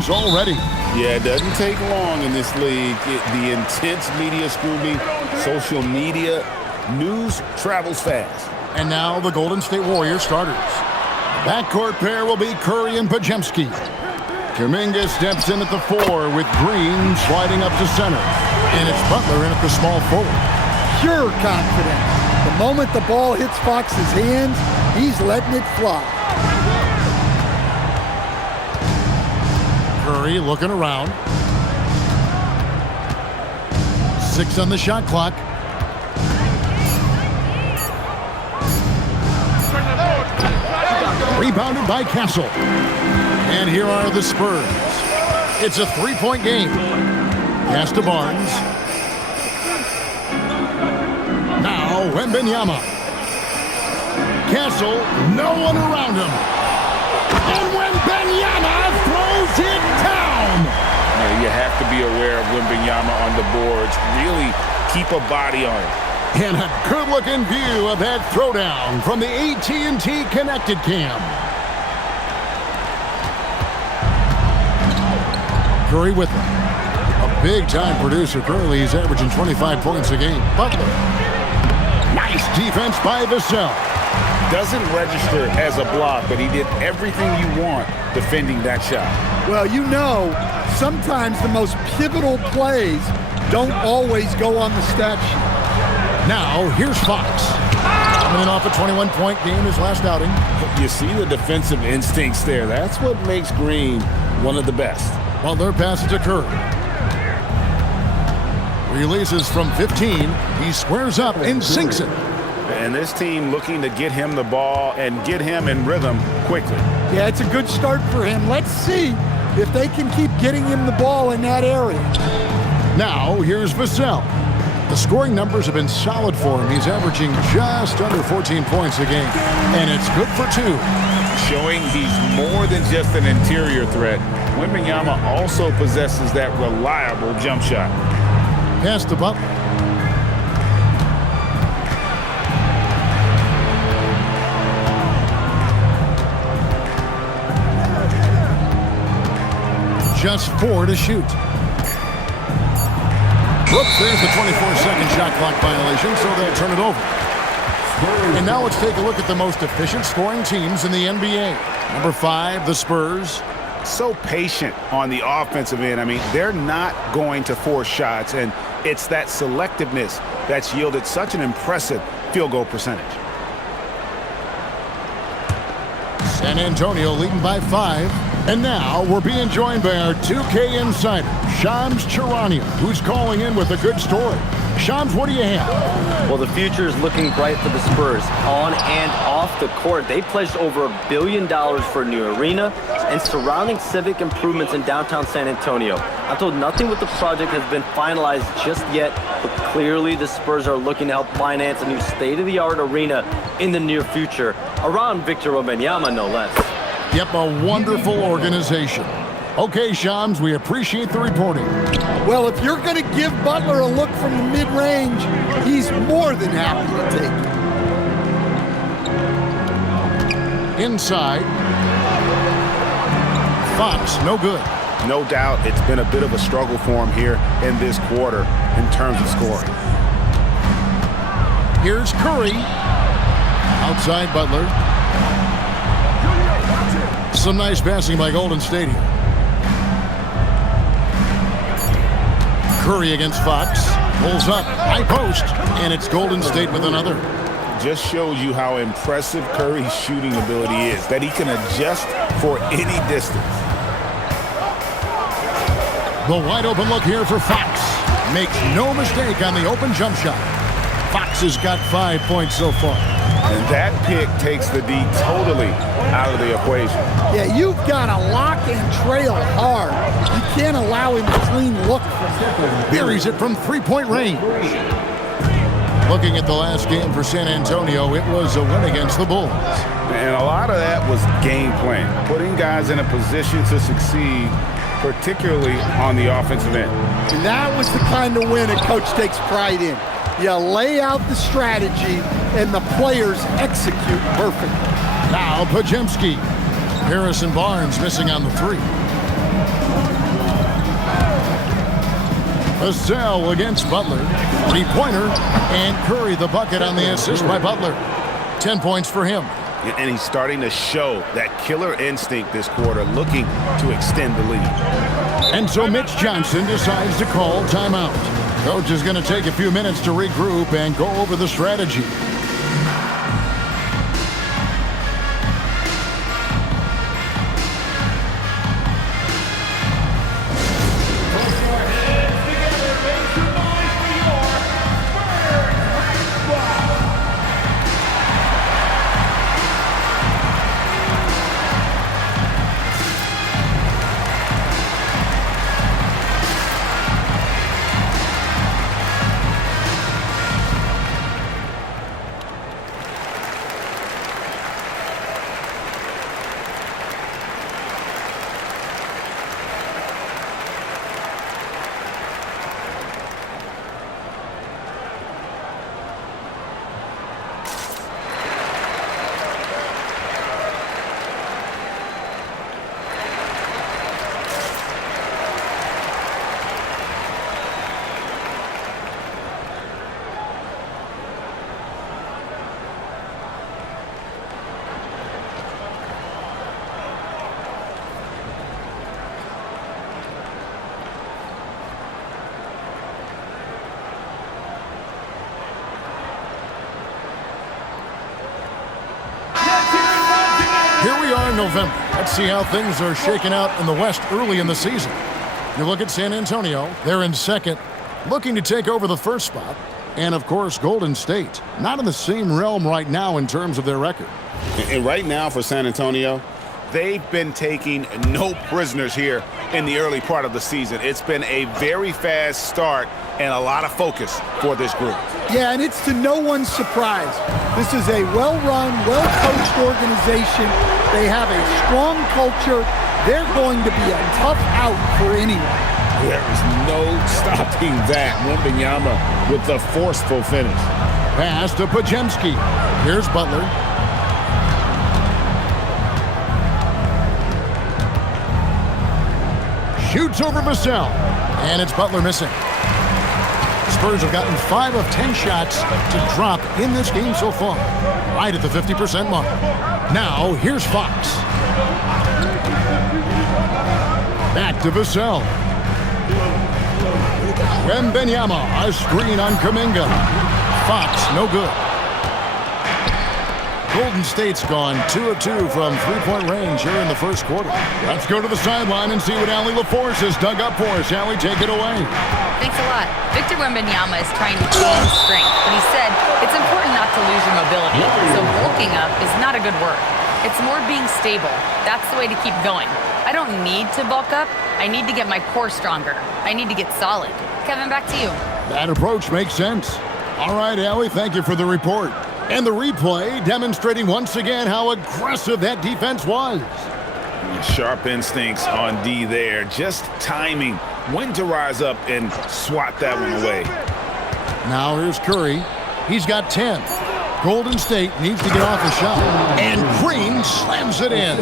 headlines already. Yeah, it doesn't take long in this league. The intense media scrutiny, social media, news travels fast. And now the Golden State Warriors starters. Backcourt pair will be Curry and Podziemski. Kuminga steps in at the 4 with Green sliding up to center. And it's Butler in at the small forward. Pure confidence. The moment the ball hits Fox's hands, he's letting it fly. Curry looking around. 6 on the shot clock. Rebounded by Castle. And here are the Spurs. It's a 3-point game. Pass to Barnes. Now Wembanyama. Castle, no one around him. And Wembanyama throws it down. You have to be aware of Wembanyama on the boards. Really keep a body on it. And a good-looking view of that throwdown from the AT&T Connected Cam. Curry with him. A big-time producer. Curry, he's averaging 25 points a game. Butler. Nice defense by Vassell. Doesn't register as a block, but he did everything you want defending that shot. Well, you know, sometimes the most pivotal plays don't always go on the stat sheet. Now, here's Fox. Coming off a 21-point game his last outing. You see the defensive instincts there. That's what makes Green one of the best. Butler passes to Curry. Releases from 15. He squares up and sinks it. And this team looking to get him the ball and get him in rhythm quickly. Yeah, it's a good start for him. Let's see if they can keep getting him the ball in that area. Now, here's Vassell. The scoring numbers have been solid for him. He's averaging just under 14 points a game. And it's good for 2. Showing he's more than just an interior threat. Wembanyama also possesses that reliable jump shot. Pass to Butler. Just 4 to shoot. Whoops, there's the 24-second shot clock violation, so they'll turn it over. And now let's take a look at the most efficient scoring teams in the NBA. Number 5, the Spurs. So patient on the offensive end. I mean, they're not going to force shots, and it's that selectiveness that's yielded such an impressive field goal percentage. San Antonio leading by 5. And now we're being joined by our 2K insider, Shams Charania, who's calling in with a good story. Shams, what do you have? Well, the future is looking bright for the Spurs. On and off the court, they pledged over $1 billion for a new arena and surrounding civic improvements in downtown San Antonio. I'm told nothing with the project has been finalized just yet, but clearly the Spurs are looking to help finance a new state-of-the-art arena in the near future, around Victor Wembanyama, no less. Yep, a wonderful organization. Okay, Shams, we appreciate the reporting. Well, if you're going to give Butler a look from the mid-range, he's more than happy to take it. Inside. Fox, no good. No doubt it's been a bit of a struggle for him here in this quarter in terms of scoring. Here's Curry. Outside Butler. Some nice passing by Golden State here. Curry against Fox. Pulls up, high post, and it's Golden State with another. Just shows you how impressive Curry's shooting ability is, that he can adjust for any distance. The wide open look here for Fox. Makes no mistake on the open jump shot. Fox has got 5 points so far. And that pick takes the D totally out of the equation. Yeah, you've got to lock and trail hard. You can't allow him to clean look from there. Buries it from 3-point range. Looking at the last game for San Antonio, it was a win against the Bulls. And a lot of that was game plan, putting guys in a position to succeed, particularly on the offensive end. And that was the kind of win a coach takes pride in. You lay out the strategy, and the players execute perfectly. Now Podziemski. Harrison Barnes missing on the 3. Vassell against Butler. 3-pointer. And Curry the bucket on the assist by Butler. 10 points for him. And he's starting to show that killer instinct this quarter, looking to extend the lead. And so Mitch Johnson decides to call timeout. Coach is going to take a few minutes to regroup and go over the strategy. Here we are in November. Let's see how things are shaking out in the West early in the season. You look at San Antonio, they're in second, looking to take over the first spot. And, of course, Golden State, not in the same realm right now in terms of their record. And right now for San Antonio, they've been taking no prisoners here in the early part of the season. It's been a very fast start and a lot of focus for this group. Yeah, and it's to no one's surprise. This is a well-run, well-coached organization. They have a strong culture. They're going to be a tough out for anyone. There is no stopping that. Wembanyama with the forceful finish. Pass to Podziemski. Here's Butler. Shoots over Vassell. And it's Butler missing. Spurs have gotten 5 of 10 shots to drop in this game so far. Right at the 50% mark. Now, here's Fox. Back to Vassell. Wembanyama, a screen on Kuminga. Fox, no good. Golden State's gone 2 of 2 from three-point range here in the first quarter. Let's go to the sideline and see what Allie LaForce has dug up for us. Allie, take it away. Thanks a lot. Victor Wembanyama is trying to gain strength, but he said it's important not to lose your mobility. So bulking up is not a good word. It's more being stable. That's the way to keep going. I don't need to bulk up. I need to get my core stronger. I need to get solid. Kevin, back to you. That approach makes sense. All right, Allie, thank you for the report. And the replay demonstrating once again how aggressive that defense was. Sharp instincts on D there. Just timing when to rise up and swat that one away. Now here's Curry. He's got 10. Golden State needs to get off a shot. And Green slams it in.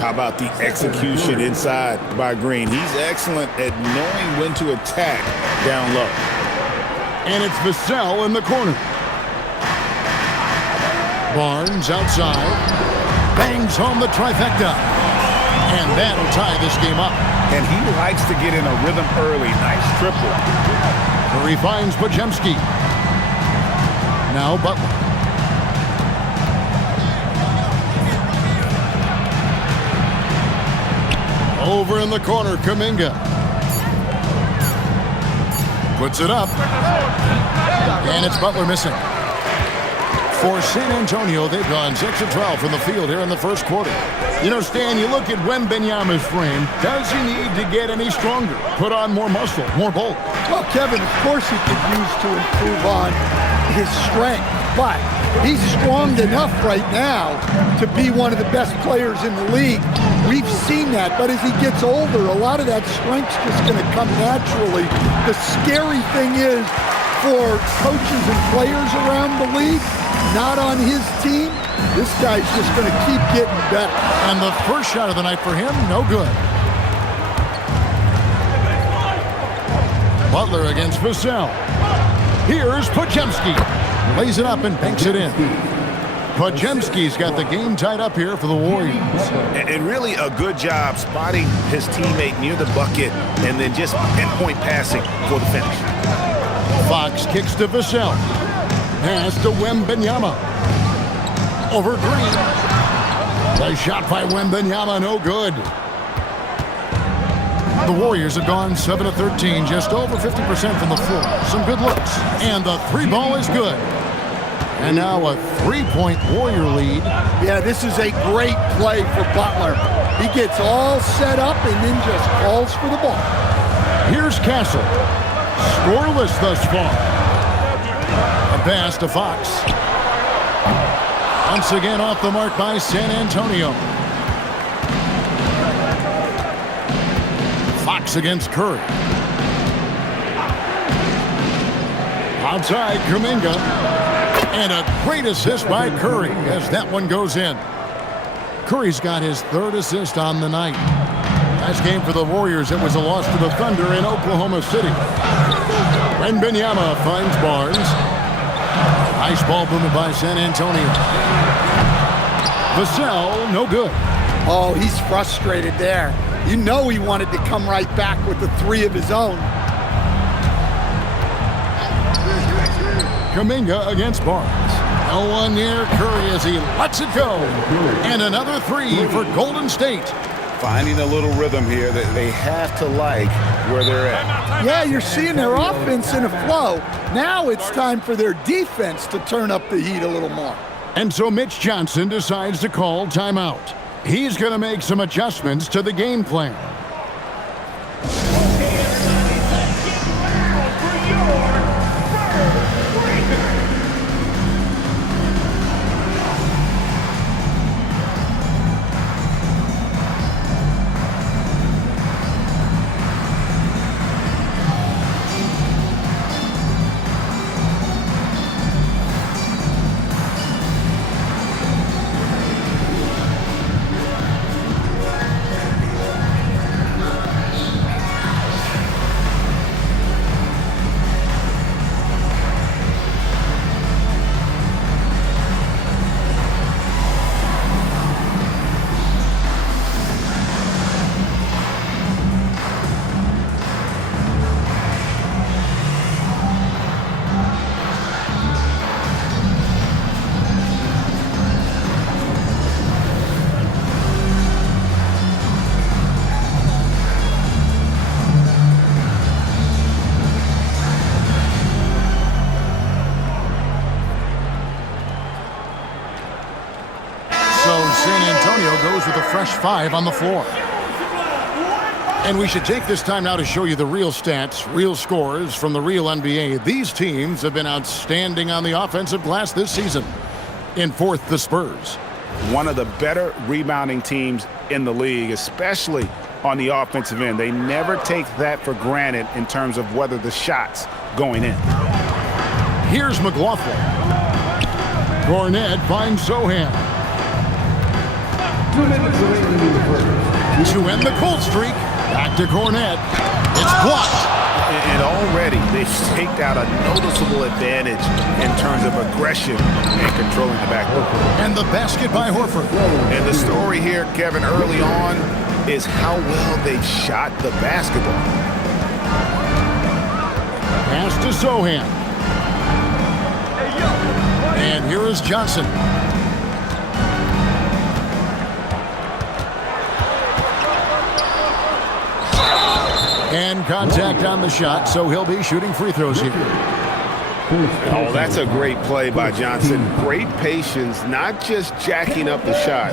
How about the execution inside by Green? He's excellent at knowing when to attack down low. And it's Vassell in the corner. Barnes outside. Bangs home the trifecta. And that'll tie this game up. And he likes to get in a rhythm early. Nice triple. Curry finds Podziemski. Now Butler. Over in the corner, Kuminga. Puts it up. And it's Butler missing. For San Antonio, they've gone 6 of 12 from the field here in the first quarter. You know, Stan, you look at Wembanyama's frame. Does he need to get any stronger? Put on more muscle, more bulk? Well, Kevin, of course he could use to improve on his strength, but he's strong enough right now to be one of the best players in the league. We've seen that, but as he gets older, a lot of that strength's just going to come naturally. The scary thing is, for coaches and players around the league, not on his team, this guy's just going to keep getting better. And the first shot of the night for him, no good. Butler against Vassell. Here's Podziemski. Lays it up and banks it in. Podziemski's got the game tied up here for the Warriors. And really a good job spotting his teammate near the bucket and then just pinpoint passing for the finish. Fox kicks to Vassell. Pass to Wembanyama. Over Green. The shot by Wembanyama, no good. The Warriors have gone 7 of 13, just over 50% from the floor. Some good looks. And the three ball is good. And now a three-point Warrior lead. Yeah, this is a great play for Butler. He gets all set up and then just calls for the ball. Here's Castle. Scoreless thus far. A pass to Fox. Once again off the mark by San Antonio. Fox against Curry. Outside, Kuminga. And a great assist by Curry as that one goes in. Curry's got his third assist on the night. Last game for the Warriors, it was a loss to the Thunder in Oklahoma City. Wembanyama finds Barnes. Nice ball movement by San Antonio. Vassell, no good. Oh, he's frustrated there. You know he wanted to come right back with the three of his own. Kuminga against Barnes. No one near Curry as he lets it go. And another three for Golden State. Finding a little rhythm here that they have to like where they're at. Yeah, you're seeing their offense in a flow. Now it's time for their defense to turn up the heat a little more. And so Mitch Johnson decides to call timeout. He's going to make some adjustments to the game plan. Goes with a fresh 5 on the floor. And we should take this time now to show you the real stats, real scores from the real NBA. These teams have been outstanding on the offensive glass this season. In fourth, the Spurs. One of the better rebounding teams in the league, especially on the offensive end. They never take that for granted in terms of whether the shot's going in. Here's McLaughlin. Garnett finds Sohan. To end the cold streak, back to Garnett. It's blocked. And already they've staked out a noticeable advantage in terms of aggression and controlling the backcourt. And the basket by Horford. And the story here, Kevin, early on is how well they've shot the basketball. Pass to Sohan. And here is Johnson. And contact on the shot, so he'll be shooting free throws here. Oh, that's a great play by Johnson. Great patience, not just jacking up the shot.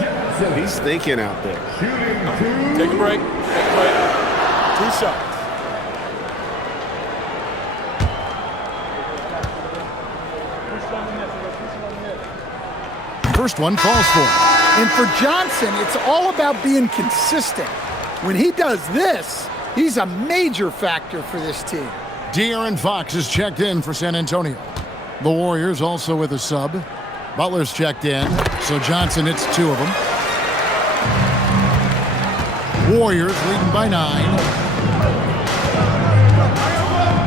He's thinking out there. Take a break. Take a break. 2 shots. First one falls for. And for Johnson, it's all about being consistent. When he does this, he's a major factor for this team. De'Aaron Fox is checked in for San Antonio. The Warriors also with a sub. Butler's checked in, so Johnson hits 2 of them. Warriors leading by 9.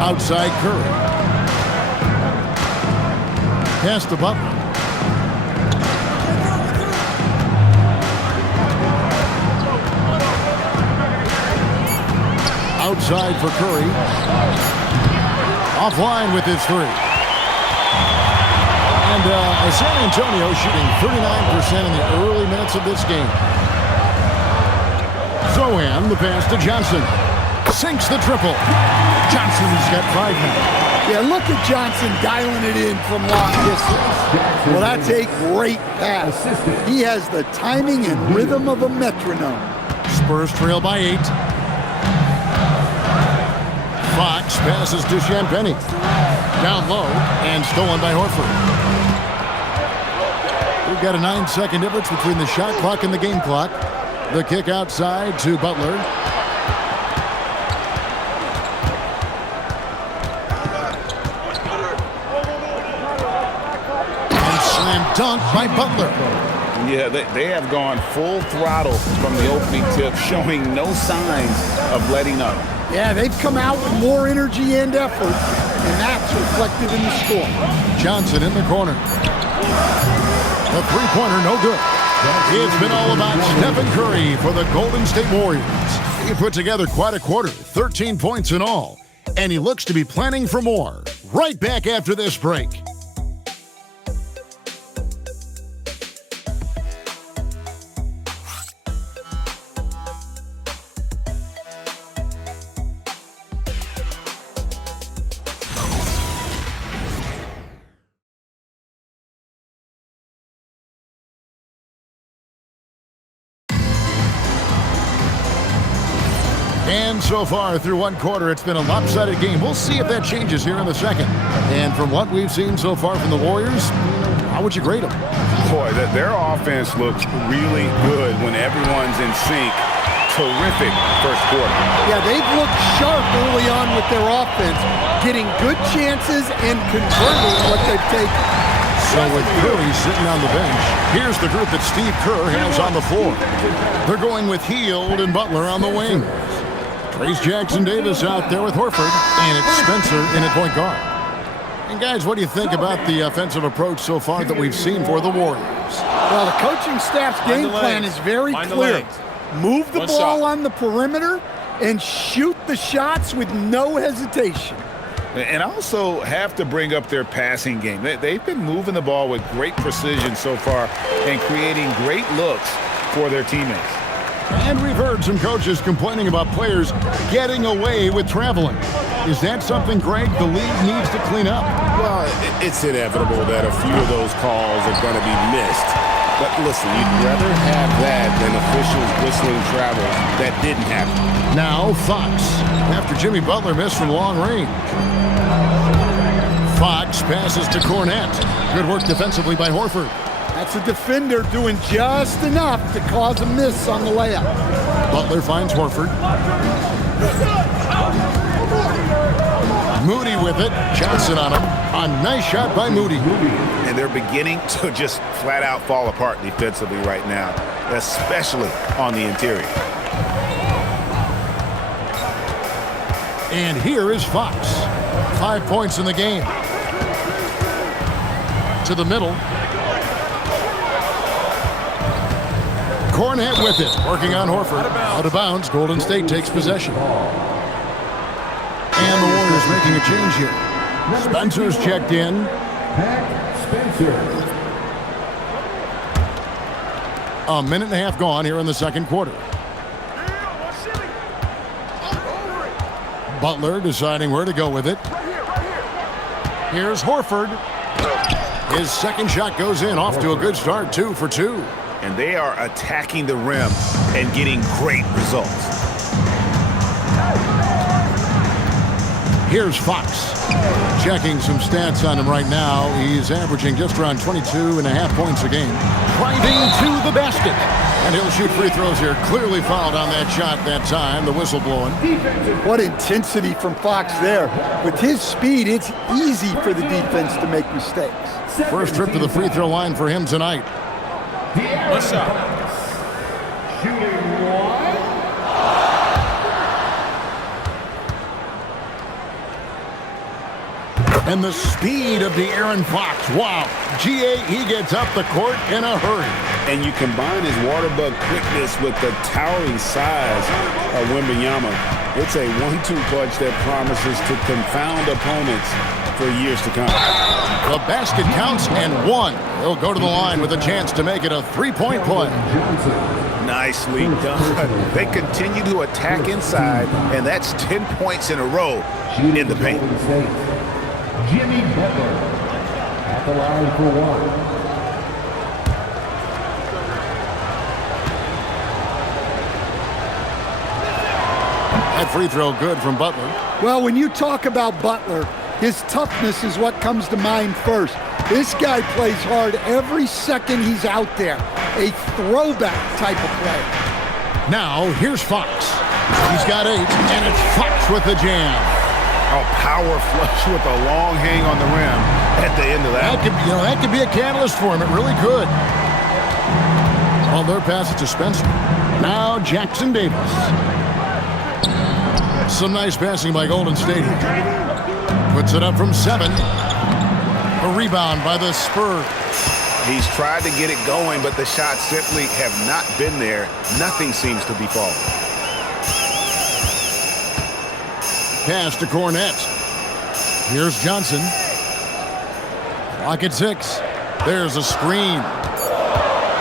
Outside Curry. Pass to Butler. Outside for Curry. Offline with his three. And San Antonio shooting 39% in the early minutes of this game. Zohan, the pass to Johnson. Sinks the triple. Johnson's got 5 now. Yeah, look at Johnson dialing it in from long distance. Well, that's a great pass. He has the timing and rhythm of a metronome. Spurs trail by 8. Fox passes to Champagnie. Down low and stolen by Horford. We've got a 9-second difference between the shot clock and the game clock. The kick outside to Butler. And slam dunk by Butler. Yeah, they have gone full throttle from the opening tip, showing no signs of letting up. Yeah, they've come out with more energy and effort, and that's reflected in the score. Johnson in the corner. The three-pointer, no good. It's been all about Stephen Curry for the Golden State Warriors. He put together quite a quarter, 13 points in all, and he looks to be planning for more. Right back after this break. And so far through one quarter, it's been a lopsided game. We'll see if that changes here in the second. And from what we've seen so far from the Warriors, how would you grade them? Boy, their offense looks really good when everyone's in sync. Terrific first quarter. Yeah, they've looked sharp early on with their offense, getting good chances and converting what they've taken. So with Curry sitting on the bench, here's the group that Steve Kerr has on the floor. They're going with Hield and Butler on the wing. Trace Jackson-Davis out there with Horford, and it's Spencer in at point guard. And guys, what do you think about the offensive approach so far that we've seen for the Warriors? Well, the coaching staff's game plan is very clear. Move the ball on the perimeter and shoot the shots with no hesitation. And also have to bring up their passing game. They've been moving the ball with great precision so far and creating great looks for their teammates. And we've heard some coaches complaining about players getting away with traveling. Is that something, Greg, the league needs to clean up? Well, it's inevitable that a few of those calls are going to be missed. But listen, you'd rather have that than officials whistling travel that didn't happen. Now Fox, after Jimmy Butler missed from long range. Fox passes to Cornette. Good work defensively by Horford. That's a defender doing just enough to cause a miss on the layup. Butler finds Horford. Moody with it. Johnson on him. A nice shot by Moody. And they're beginning to just flat out fall apart defensively right now, especially on the interior. And here is Fox. 5 points in the game. To the middle. Cornette with it, working on Horford. Out of bounds, Golden State takes possession. And the Warriors making a change here. Spencer's checked in. A minute and a half gone here in the second quarter. Butler deciding where to go with it. Here's Horford. His second shot goes in, off to a good start, 2 for 2. And they are attacking the rim and getting great results. Here's Fox. Checking some stats on him right now. He's averaging just around 22.5 points a game. Driving to the basket. And he'll shoot free throws here. Clearly fouled on that shot that time. The whistle blowing. What intensity from Fox there. With his speed, it's easy for the defense to make mistakes. First trip to the free throw line for him tonight. One shot. Shooting one. And the speed of De'Aaron Fox. Wow. G.A., he gets up the court in a hurry. And you combine his water bug quickness with the towering size of Wembanyama. It's a 1-2 punch that promises to confound opponents for years to come. The basket counts and one. He'll go to the line with a chance to make it a three-point play. Nicely done. They continue to attack inside, and that's 10 points in a row in the paint. Jimmy Butler at the line for one. That free throw good from Butler. Well, when you talk about Butler, his toughness is what comes to mind first. This guy plays hard every second he's out there. A throwback type of player. Now, here's Fox. He's got 8, and it's Fox with the jam. A power flush with a long hang on the rim at the end of that. That could be a catalyst for him. It really could. Well, their pass it to Spencer. Now Jackson Davis. Some nice passing by Golden State. Puts it up from 7. A rebound by the Spurs. He's tried to get it going, but the shots simply have not been there. Nothing seems to be falling. Pass to Cornette. Here's Johnson. Clock at 6. There's a screen.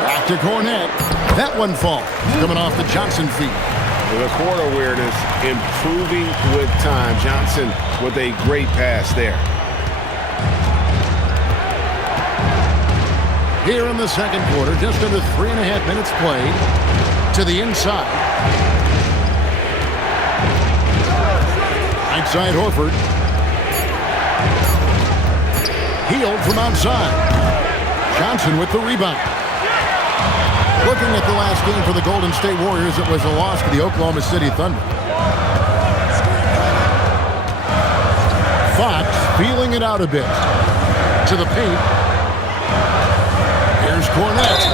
Back to Cornette. That one falls. Coming off the Johnson feet. The court awareness improving with time. Johnson with a great pass there. Here in the second quarter, just under 3.5 minutes played. To the inside. Right side Horford. Healed from outside. Johnson with the rebound. Looking at the last game for the Golden State Warriors, it was a loss to the Oklahoma City Thunder. Fox feeling it out a bit. To the paint. Here's Cornette.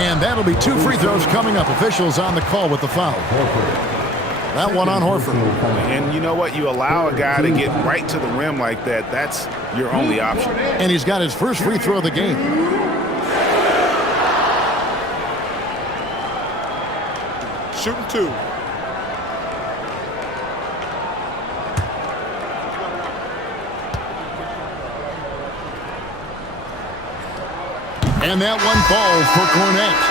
And that'll be 2 free throws coming up. Officials on the call with the foul. That one on Horford. And you know what? You allow a guy to get right to the rim like that. That's your only option. And he's got his first free throw of the game. Shooting 2. And that one falls for Cornette.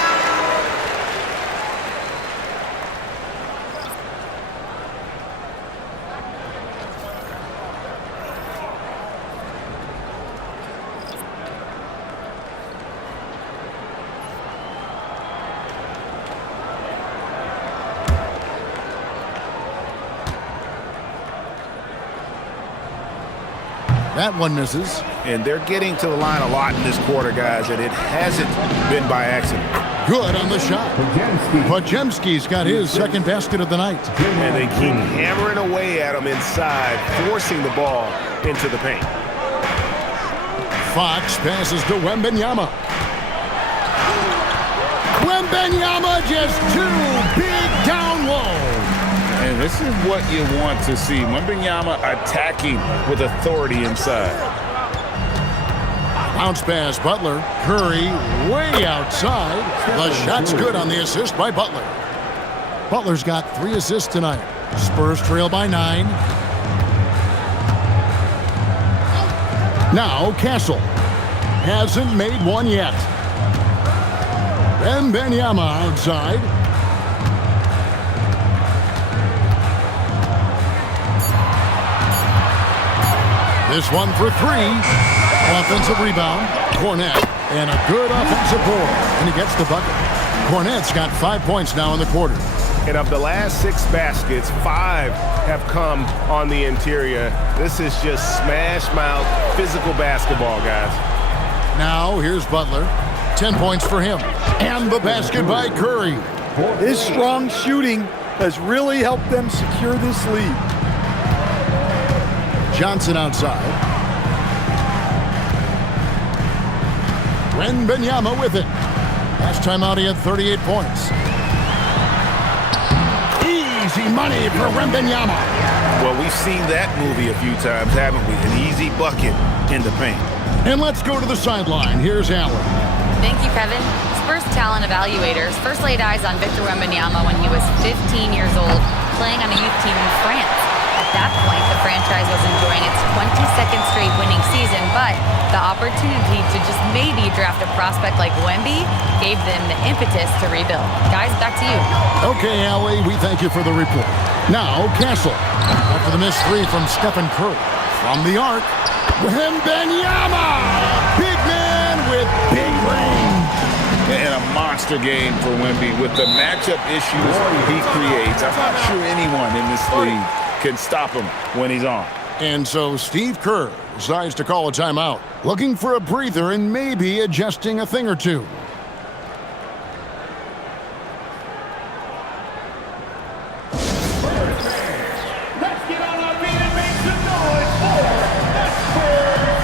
That one misses. And they're getting to the line a lot in this quarter, guys, and it hasn't been by accident. Good on the shot. Podziemski's got his second basket of the night. And they keep hammering away at him inside, forcing the ball into the paint. Fox passes to Wembanyama. Wembanyama just 2 big down low. And this is what you want to see. Wembanyama attacking with authority inside. Bounce pass, Butler. Curry way outside. The shot's good on the assist by Butler. Butler's got 3 assists tonight. Spurs trail by 9. Now Castle. Hasn't made one yet. Wembanyama outside. This one for 3. Offensive rebound. Cornette. And a good offensive board. And he gets the bucket. Cornette's got 5 points now in the quarter. And of the last 6 baskets, 5 have come on the interior. This is just smash mouth physical basketball, guys. Now here's Butler. 10 points for him. And the basket by Curry. His strong shooting has really helped them secure this lead. Johnson outside. Wembanyama with it. Last time out he had 38 points. Easy money for Wembanyama. Well, we've seen that movie a few times, haven't we? An easy bucket in the paint. And let's go to the sideline. Here's Allen. Thank you, Kevin. Spurs talent evaluators first laid eyes on Victor Wembanyama when he was 15 years old, playing on a youth team in France. At that point, the franchise was enjoying its 22nd straight winning season, but the opportunity to just maybe draft a prospect like Wemby gave them the impetus to rebuild. Guys, back to you. Okay, Allie, we thank you for the report. Now, Castle. After the missed three from Stephen Curry. From the arc, Wembanyama! Big man with big range. And a monster game for Wemby with the matchup issues he creates. I'm not sure anyone in this league can stop him when he's on. And so Steve Kerr decides to call a timeout, looking for a breather and maybe adjusting a thing or two. Let's get on our feet and make some noise for the Spurs.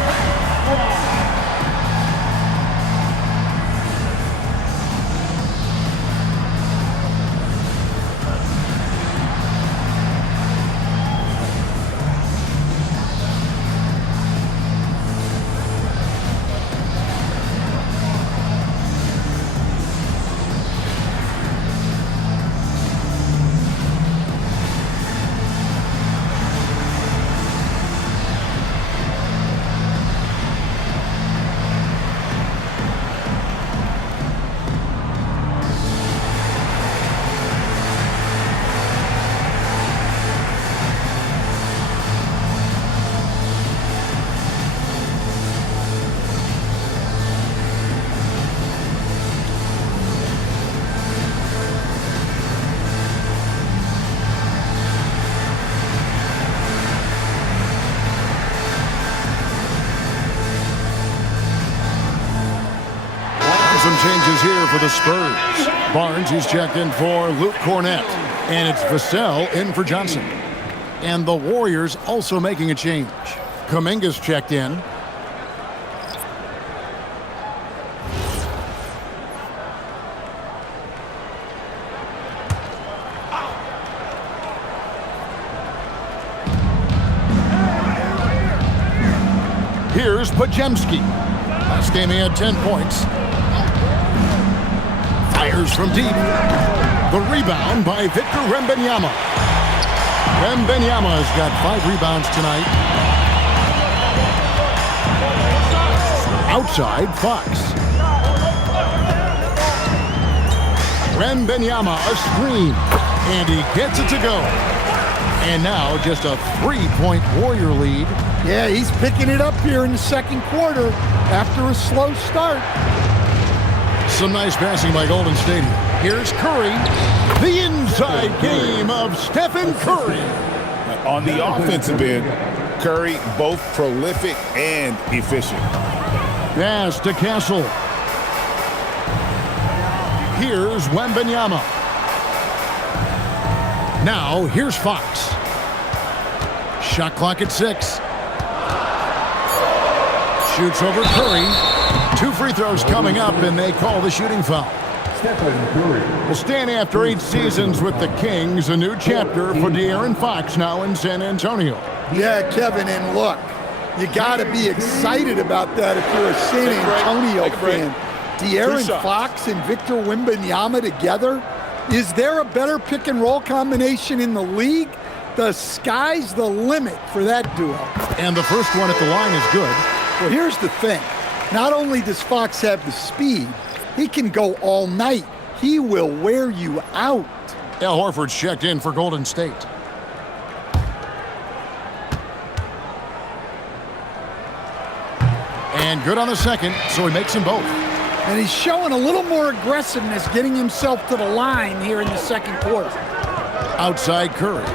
Some changes here for the Spurs. Barnes, he's checked in for Luke Cornett. And it's Vassell in for Johnson. And the Warriors also making a change. Kuminga's checked in. Here's Pajemski. Last game he had 10 points. Fires from deep. The rebound by Victor Wembanyama. Wembanyama's got 5 rebounds tonight. Outside, Fox. Wembanyama, a screen. And he gets it to go. And now just a 3-point Warrior lead. Yeah, he's picking it up here in the second quarter after a slow start. Some nice passing by Golden State. Here's Curry. The inside game of Stephen Curry. On the offensive end, Curry both prolific and efficient. Pass to Castle. Here's Wembanyama. Now, here's Fox. Shot clock at 6. Shoots over Curry. 2 free throws coming up, and they call the shooting foul. Stephen Curry. Will stand after 8 seasons with the Kings. A new chapter for De'Aaron Fox now in San Antonio. Yeah, Kevin, and look, you got to be excited about that if you're a San Antonio fan. De'Aaron Fox and Victor Wembanyama together. Is there a better pick and roll combination in the league? The sky's the limit for that duo. And the first one at the line is good. Well, here's the thing. Not only does Fox have the speed, he can go all night. He will wear you out. Al Horford's checked in for Golden State. And good on the second, so he makes them both. And he's showing a little more aggressiveness, getting himself to the line here in the second quarter. Outside Curry.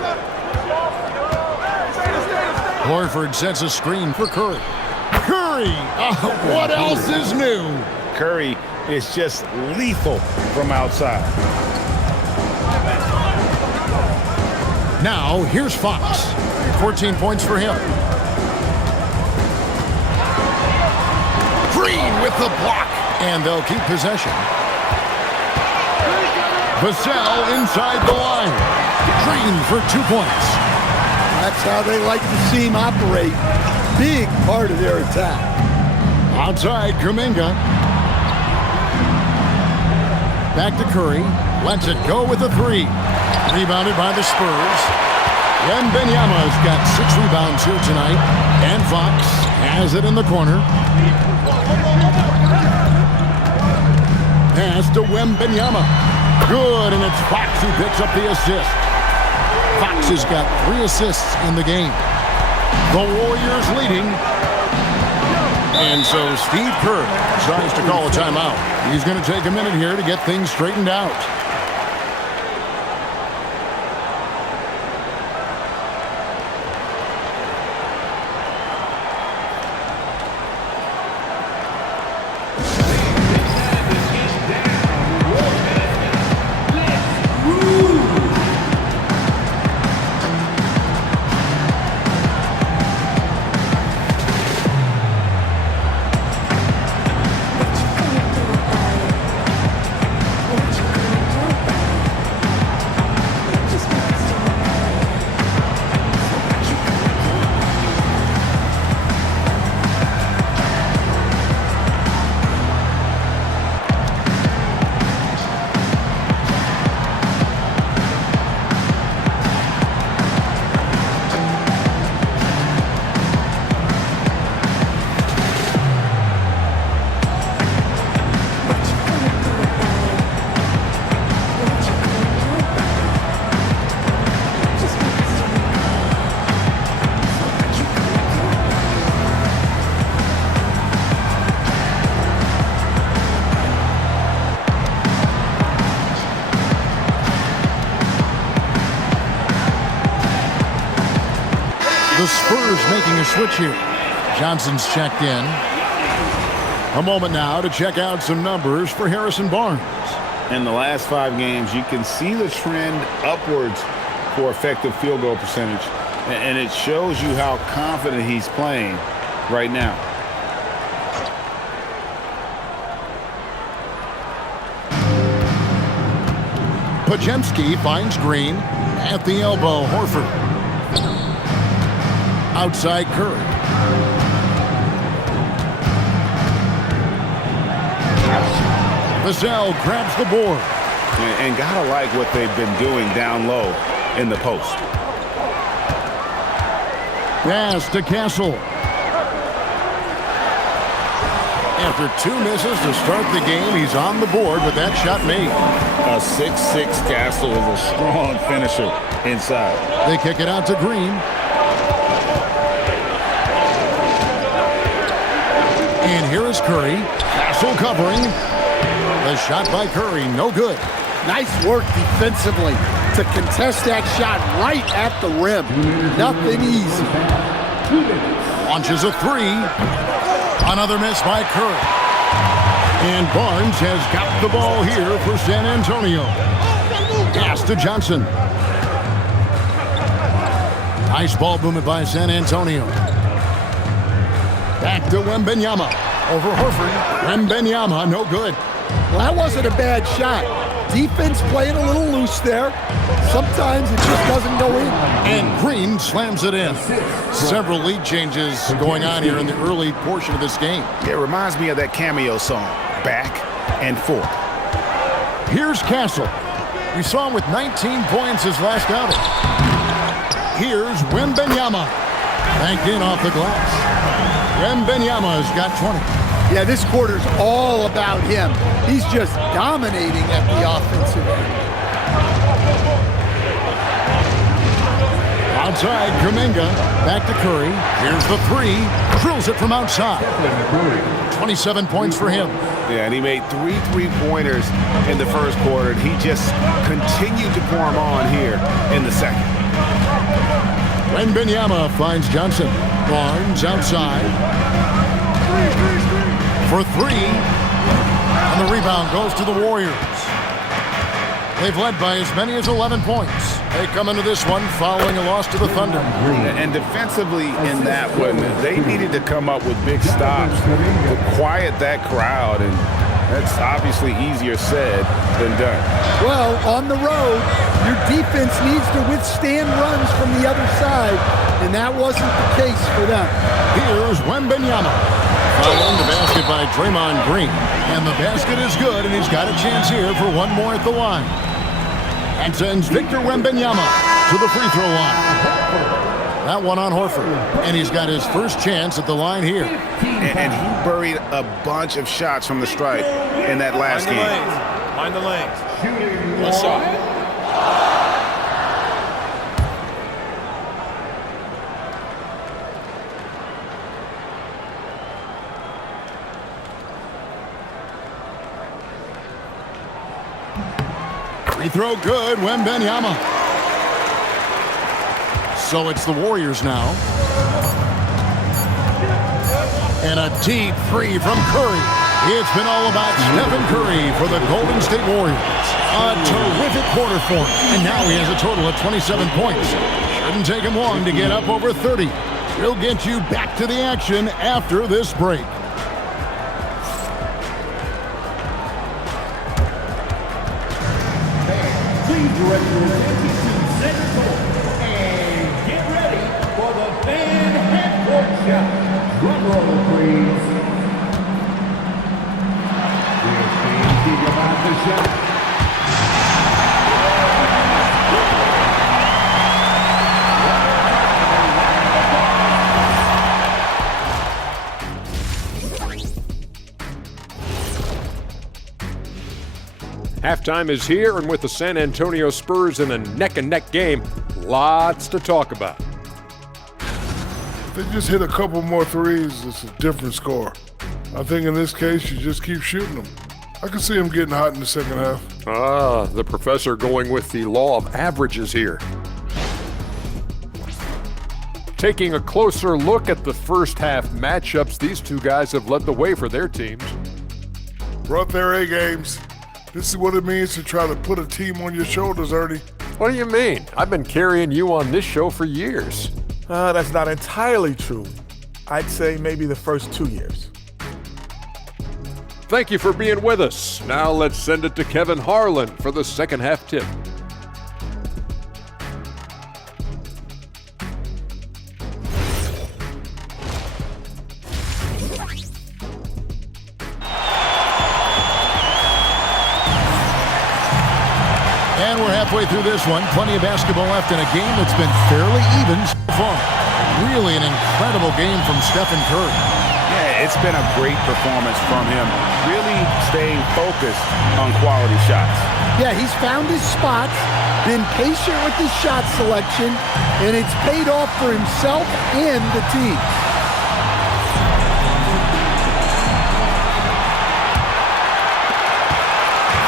Horford sets a screen for Curry. Curry! What else is new? Curry is just lethal from outside. Now, here's Fox. 14 points for him. Green with the block. And they'll keep possession. Vassell inside the line. Green for 2 points. That's how they like to see him operate. Big part of their attack. Outside, Kuminga. Back to Curry. Lets it go with a three. Rebounded by the Spurs. Wembanyama's got 6 rebounds here tonight. And Fox has it in the corner. Pass to Wembanyama. Good, and it's Fox who picks up the assist. Fox has got 3 assists in the game. The Warriors leading. And so Steve Kerr decides to call a timeout. He's going to take a minute here to get things straightened out. The Spurs making a switch here. Johnson's checked in. A moment now to check out some numbers for Harrison Barnes. In the last 5 games, you can see the trend upwards for effective field goal percentage. And it shows you how confident he's playing right now. Podziemski finds Green at the elbow. Horford. Outside Curry. Vassell grabs the board. And gotta like what they've been doing down low in the post. Pass to Castle. After 2 misses to start the game, he's on the board with that shot made. A 6'6" Castle is a strong finisher inside. They kick it out to Green. And here is Curry. Castle covering. The shot by Curry, no good. Nice work defensively to contest that shot right at the rim. Nothing easy. Launches a 3. Another miss by Curry. And Barnes has got the ball here for San Antonio. Pass to Johnson. Nice ball movement by San Antonio. Back to Wembanyama. Over Horford. Wembanyama, no good. Well, that wasn't a bad shot. Defense playing a little loose there. Sometimes it just doesn't go in. And Green slams it in. Several lead changes going on here in the early portion of this game. It reminds me of that cameo song, Back and Forth. Here's Castle. We saw him with 19 points his last outing. Here's Wembanyama. Banked in off the glass. Wembanyama's got 20. Yeah, this quarter's all about him. He's just dominating at the offensive end. Outside, Kuminga. Back to Curry. Here's the 3. Drills it from outside. 27 points for him. Yeah, and he made 3 3-pointers in the first quarter, and he just continued to pour them on here in the second. Wembanyama finds Johnson. Barnes outside. For 3. And the rebound goes to the Warriors. They've led by as many as 11 points. They come into this one following a loss to the Thunder. And defensively in that one, they needed to come up with big stops to quiet that crowd. And That's obviously easier said than done. Well, on the road, your defense needs to withstand runs from the other side, and that wasn't the case for them. Here's Wembanyama. Following the basket by Draymond Green. And the basket is good, and he's got a chance here for one more at the line. And sends Victor Wembanyama to the free throw line. That one on Horford. And he's got his first chance at the line here. And he buried a bunch of shots from the stripe in that last game. Mind the lanes. Left side. Free throw good, Wembanyama. So it's the Warriors now. And a deep three from Curry. It's been all about Stephen Curry for the Golden State Warriors. A terrific quarter for him. And now he has a total of 27 points. Shouldn't take him long to get up over 30. We'll get you back to the action after this break. Please direct your attention to center court and get ready for the fan half-court shot. Drum roll, please. We're thinking about the shot. Halftime is here, and with the San Antonio Spurs in a neck-and-neck game, lots to talk about. If they just hit a couple more threes, it's a different score. I think in this case, you just keep shooting them. I can see them getting hot in the second half. Ah, the professor going with the law of averages here. Taking a closer look at the first half matchups, these two guys have led the way for their teams. Brought their A games. This is what it means to try to put a team on your shoulders, Ernie. What do you mean? I've been carrying you on this show for years. That's not entirely true. I'd say maybe the first 2 years. Thank you for being with us. Now let's send it to Kevin Harlan for the second half tip. And we're halfway through this one. Plenty of basketball left in a game that's been fairly even so far. Really an incredible game from Stephen Curry. Yeah, it's been a great performance from him. Really staying focused on quality shots. Yeah, he's found his spots, been patient with his shot selection, and it's paid off for himself and the team.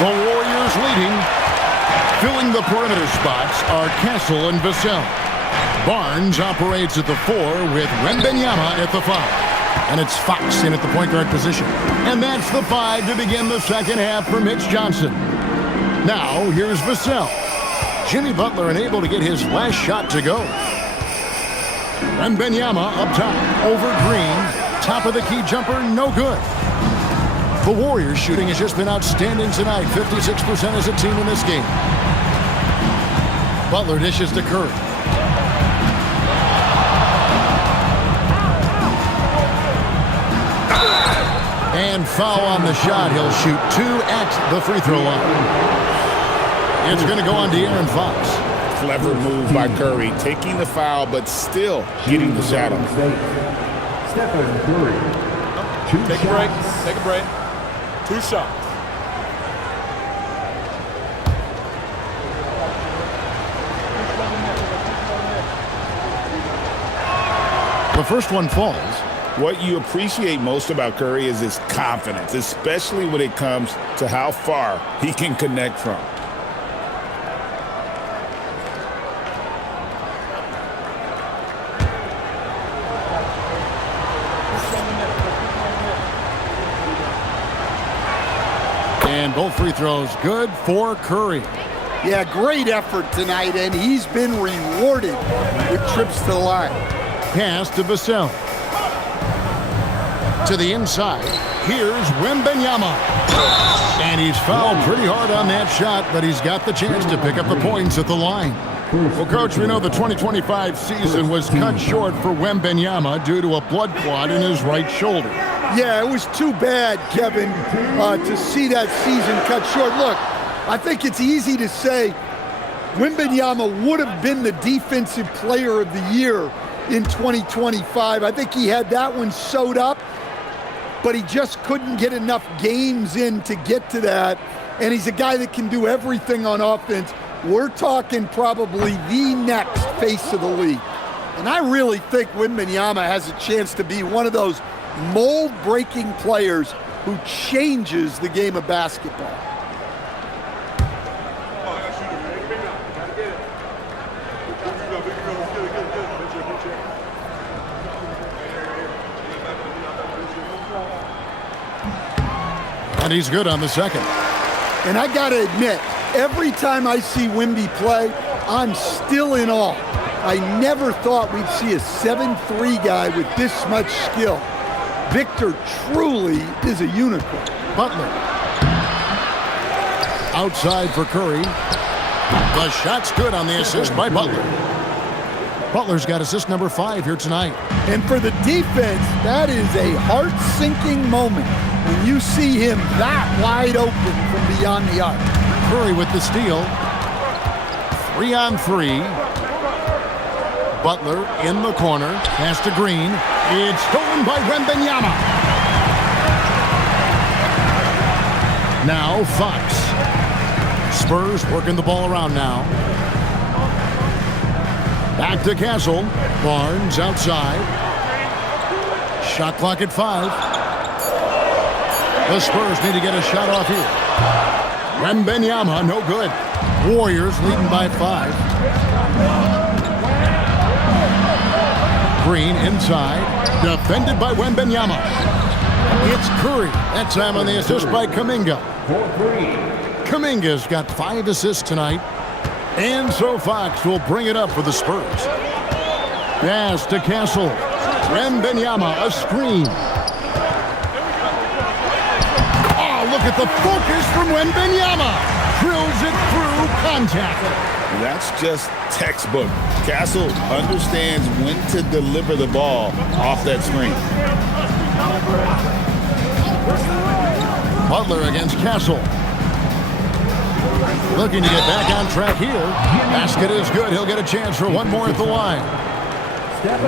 The Warriors leading. Filling the perimeter spots are Castle and Vassell. Barnes operates at the 4 with Wembanyama at the 5. And it's Fox in at the point guard position. And that's the 5 to begin the second half for Mitch Johnson. Now, here's Vassell. Jimmy Butler unable to get his last shot to go. Wembanyama up top, over Green. Top of the key jumper, no good. The Warriors shooting has just been outstanding tonight. 56% as a team in this game. Butler dishes to Curry. And foul on the shot. He'll shoot 2 at the free throw line. It's going to go on to Aaron Fox. Clever move by Curry, taking the foul, but still getting the shot on. Stephen Curry. Take a break. Take a break. 2 shots. The first one falls. What you appreciate most about Curry is his confidence, especially when it comes to how far he can connect from. And both free throws good for Curry. Yeah, great effort tonight, and he's been rewarded with trips to the line. Pass to Vassell. To the inside. Here's Wembanyama. And he's fouled pretty hard on that shot, but he's got the chance to pick up the points at the line. Well, Coach, we know the 2025 season was cut short for Wembanyama due to a blood clot in his right shoulder. Yeah, it was too bad, Kevin, to see that season cut short. Look, I think it's easy to say Wembanyama would have been the defensive player of the year in 2025. I think he had that one sewed up, but he just couldn't get enough games in to get to that. And he's a guy that can do everything on offense. We're talking probably the next face of the league. And I really think Wembanyama has a chance to be one of those mold-breaking players who changes the game of basketball. And he's good on the second. And I got to admit, every time I see Wemby play, I'm still in awe. I never thought we'd see a 7'3" guy with this much skill. Victor truly is a unicorn. Butler. Outside for Curry. The shot's good on the assist by Butler. Butler's got assist number 5 here tonight. And for the defense, that is a heart-sinking moment when you see him that wide open from beyond the arc. Curry with the steal. 3-on-3. Butler in the corner. Pass to Green. It's stolen by Wembanyama. Now Fox. Spurs working the ball around now. Back to Castle. Barnes outside. Shot clock at 5. The Spurs need to get a shot off here. Wembanyama, no good. Warriors leading by 5. Green inside. Defended by Wembanyama. It's Curry. That time on the assist by Kuminga. Kuminga's got 5 assists tonight. And so Fox will bring it up for the Spurs. Pass to Castle. Wembanyama, a screen. Oh, look at the focus from Wembanyama. Drills it through contact. That's just textbook. Castle understands when to deliver the ball off that screen. Butler against Castle. Looking to get back on track here. Basket is good. He'll get a chance for one more at the line.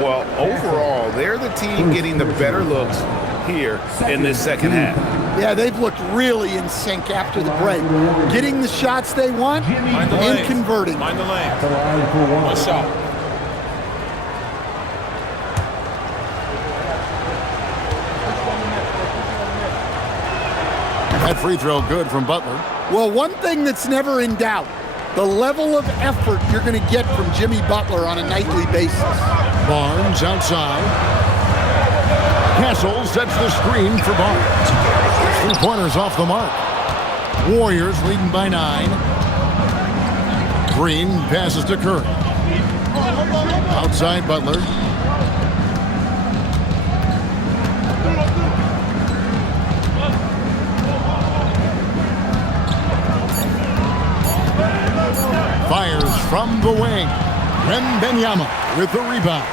Well, overall, they're the team getting the better looks here in this second half. Yeah, they've looked really in sync after the break. Getting the shots they want and converting. Mind the lane. One shot. That free throw good from Butler. Well, one thing that's never in doubt, the level of effort you're going to get from Jimmy Butler on a nightly basis. Barnes outside. Castle sets the screen for Barnes. 3-pointers off the mark. Warriors leading by 9. Green passes to Curry. Outside Butler. Fires from the wing. Wembanyama with the rebound.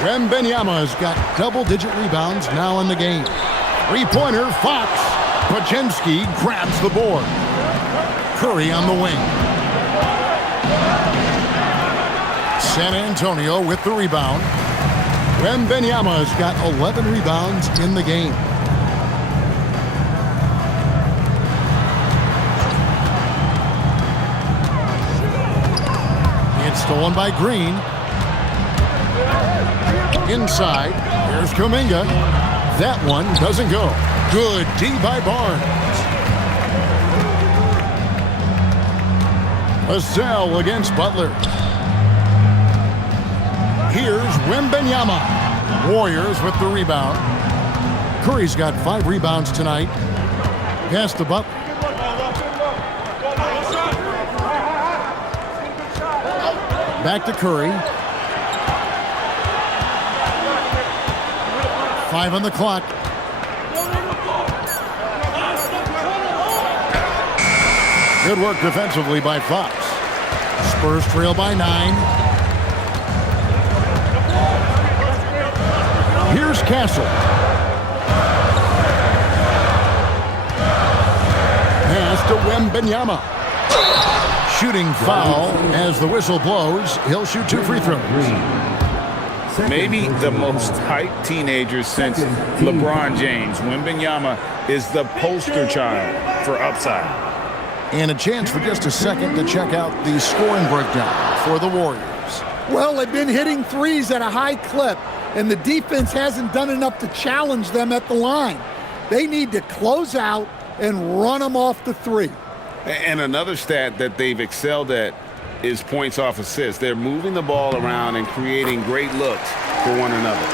Wembanyama has got double-digit rebounds now in the game. 3-pointer, Fox. Pajemski grabs the board. Curry on the wing. San Antonio with the rebound. Wembanyama has got 11 rebounds in the game. It's stolen by Green. Inside, here's Kuminga. That one doesn't go. Good D by Barnes. Vassell against Butler. Here's Wembanyama. Warriors with the rebound. Curry's got 5 rebounds tonight. Pass to Butler. Back to Curry. 5 on the clock. Good work defensively by Fox. Spurs trail by 9. Here's Castle. Pass to Wembanyama. Shooting foul as the whistle blows. He'll shoot 2 free throws. Maybe the most hyped teenager since LeBron James. Wembanyama is the poster child for upside. And a chance for just a second to check out the scoring breakdown for the Warriors. Well, they've been hitting threes at a high clip, and the defense hasn't done enough to challenge them at the line. They need to close out and run them off the three. And another stat that they've excelled at is points off assists. They're moving the ball around and creating great looks for one another.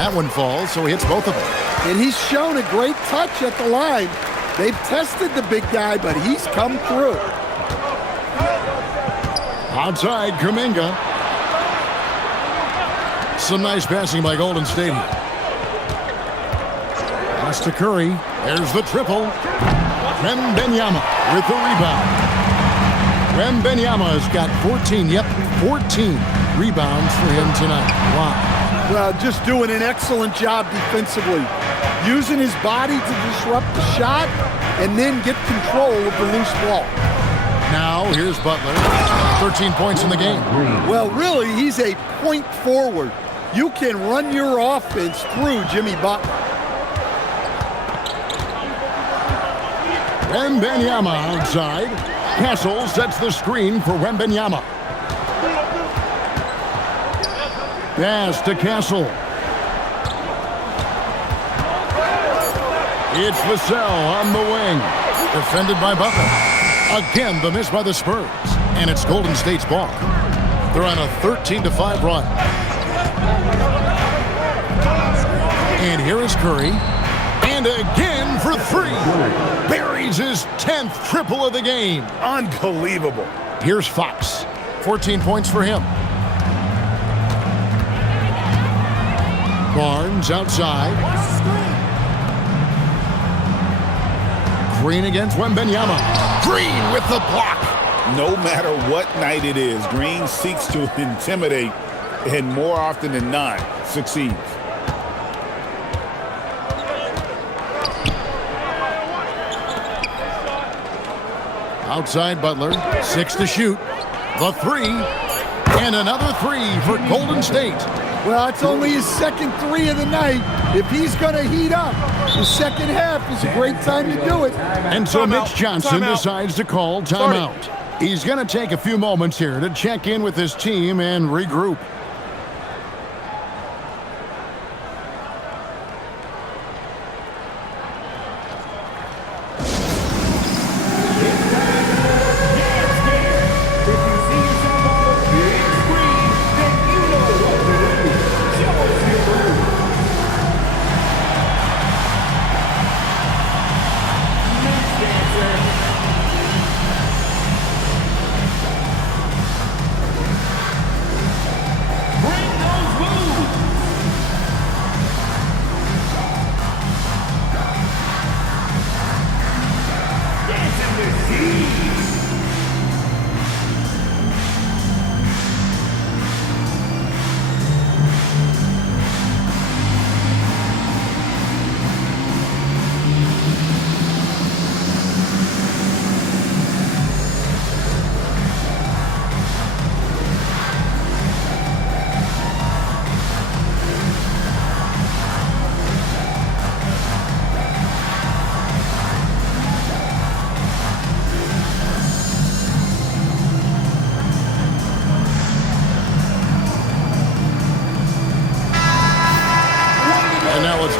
That one falls, so he hits both of them. And he's shown a great touch at the line. They've tested the big guy, but he's come through. Outside, Kuminga. Some nice passing by Golden State. Pass to Curry. There's the triple. Wembanyama with the rebound. Wembanyama has got 14 rebounds for him tonight. Wow. Well, just doing an excellent job defensively. Using his body to disrupt the shot and then get control of the loose ball. Now, here's Butler. 13 points in the game. Well, really, he's a point forward. You can run your offense through Jimmy Butler. Wembanyama outside. Castle sets the screen for Wembanyama. Pass to Castle. It's Vassell on the wing. Defended by Butler. Again, the miss by the Spurs. And it's Golden State's ball. They're on a 13-5 run. And here is Curry. And again for 3. Buries his 10th triple of the game. Unbelievable. Here's Fox. 14 points for him. Barnes outside. Green against Wembanyama. Green with the block. No matter what night it is, Green seeks to intimidate and more often than not succeeds. Outside Butler. 6 to shoot. The 3. And another 3 for Golden State. Well, it's only his second 3 of the night. If he's going to heat up, the second half is a great time to do it. And so Mitch Johnson decides to call timeout. He's going to take a few moments here to check in with his team and regroup.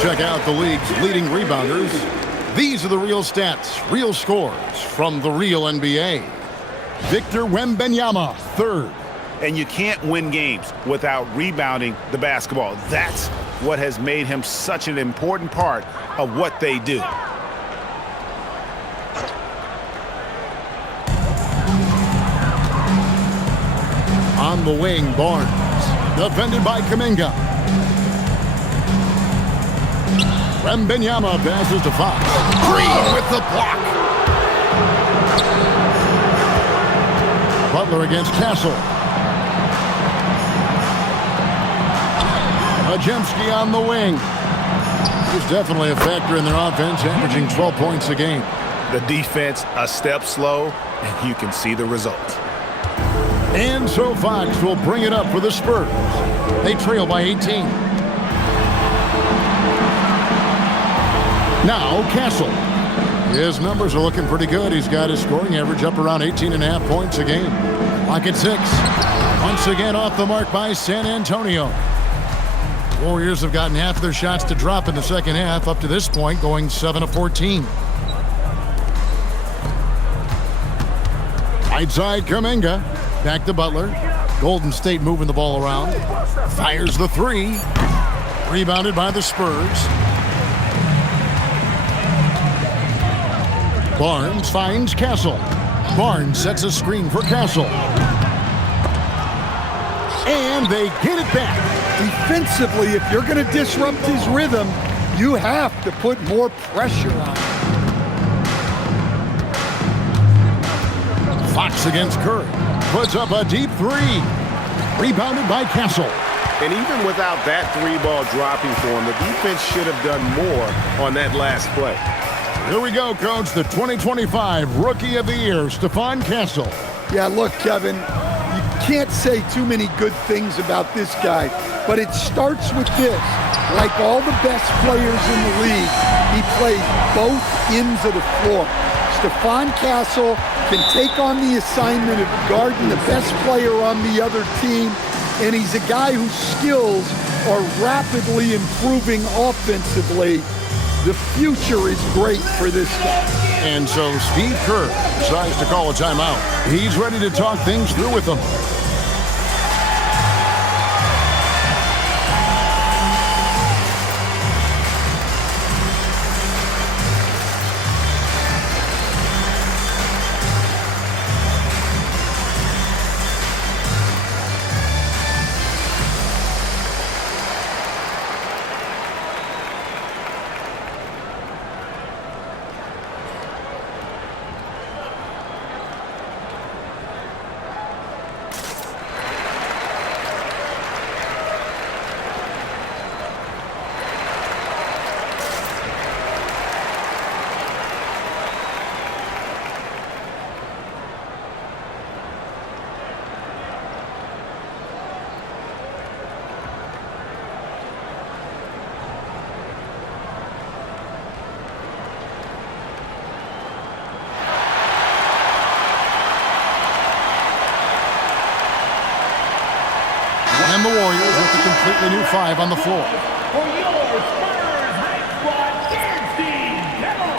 Check out the league's leading rebounders. These are the real stats, real scores from the real NBA. Victor Wembanyama, 3rd. And you can't win games without rebounding the basketball. That's what has made him such an important part of what they do. On the wing, Barnes. Defended by Kuminga. Wembanyama passes to Fox. Green with the block. Butler against Castle. Majemski on the wing. He's definitely a factor in their offense, averaging 12 points a game. The defense a step slow, and you can see the result. And so Fox will bring it up for the Spurs. They trail by 18. Now Castle. His numbers are looking pretty good. He's got his scoring average up around 18.5 points a game. Clock at 6. Once again off the mark by San Antonio. Warriors have gotten half of their shots to drop in the second half up to this point, going 7 of 14. Right side, Kuminga. Back to Butler. Golden State moving the ball around. Fires the three. Rebounded by the Spurs. Barnes finds Castle. Barnes sets a screen for Castle. And they get it back. Defensively, if you're going to disrupt his rhythm, you have to put more pressure on him. Fox against Curry. Puts up a deep three. Rebounded by Castle. And even without that three ball dropping for him, the defense should have done more on that last play. Here we go, Coach. The 2025 Rookie of the Year, Stephon Castle. Yeah, look, Kevin, you can't say too many good things about this guy, but it starts with this. Like all the best players in the league, he plays both ends of the floor. Stephon Castle can take on the assignment of guarding the best player on the other team, and he's a guy whose skills are rapidly improving offensively. The future is great for this guy. And so Steve Kerr decides to call a timeout. He's ready to talk things through with them. And the Warriors with a completely new five on the floor. For your Spurs Red Squad, Steve Demo.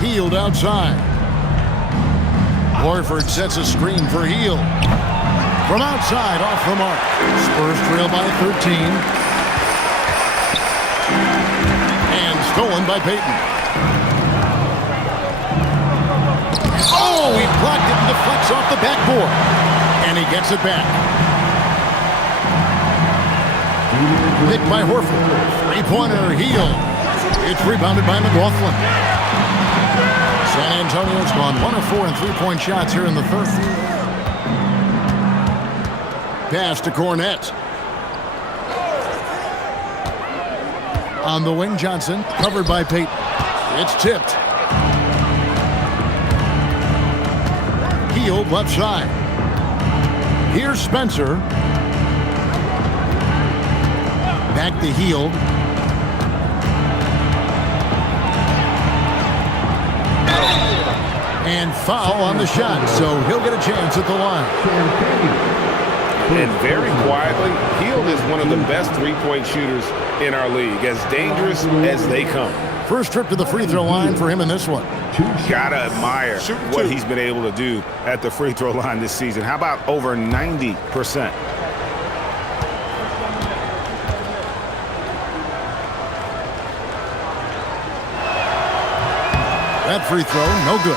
Hield outside. Horford sets a screen for Hield. From outside, off the mark. Spurs trail by 13. And stolen by Payton. Oh, he blocked it and deflects off the backboard. And he gets it back. Picked by Horford. Three-pointer, Hield. It's rebounded by McLaughlin. San Antonio's gone 1 of 4 in three-point shots here in the third. Pass to Cornette. On the wing, Johnson, covered by Payton. It's tipped. Hield left side. Here's Spencer. Back to Hield. And foul on the shot, so he'll get a chance at the line. And very quietly, Hield is one of the best three-point shooters in our league, as dangerous as they come. First trip to the free throw line for him in this one. Gotta admire what he's been able to do at the free throw line this season. How about over 90%? That free throw, no good.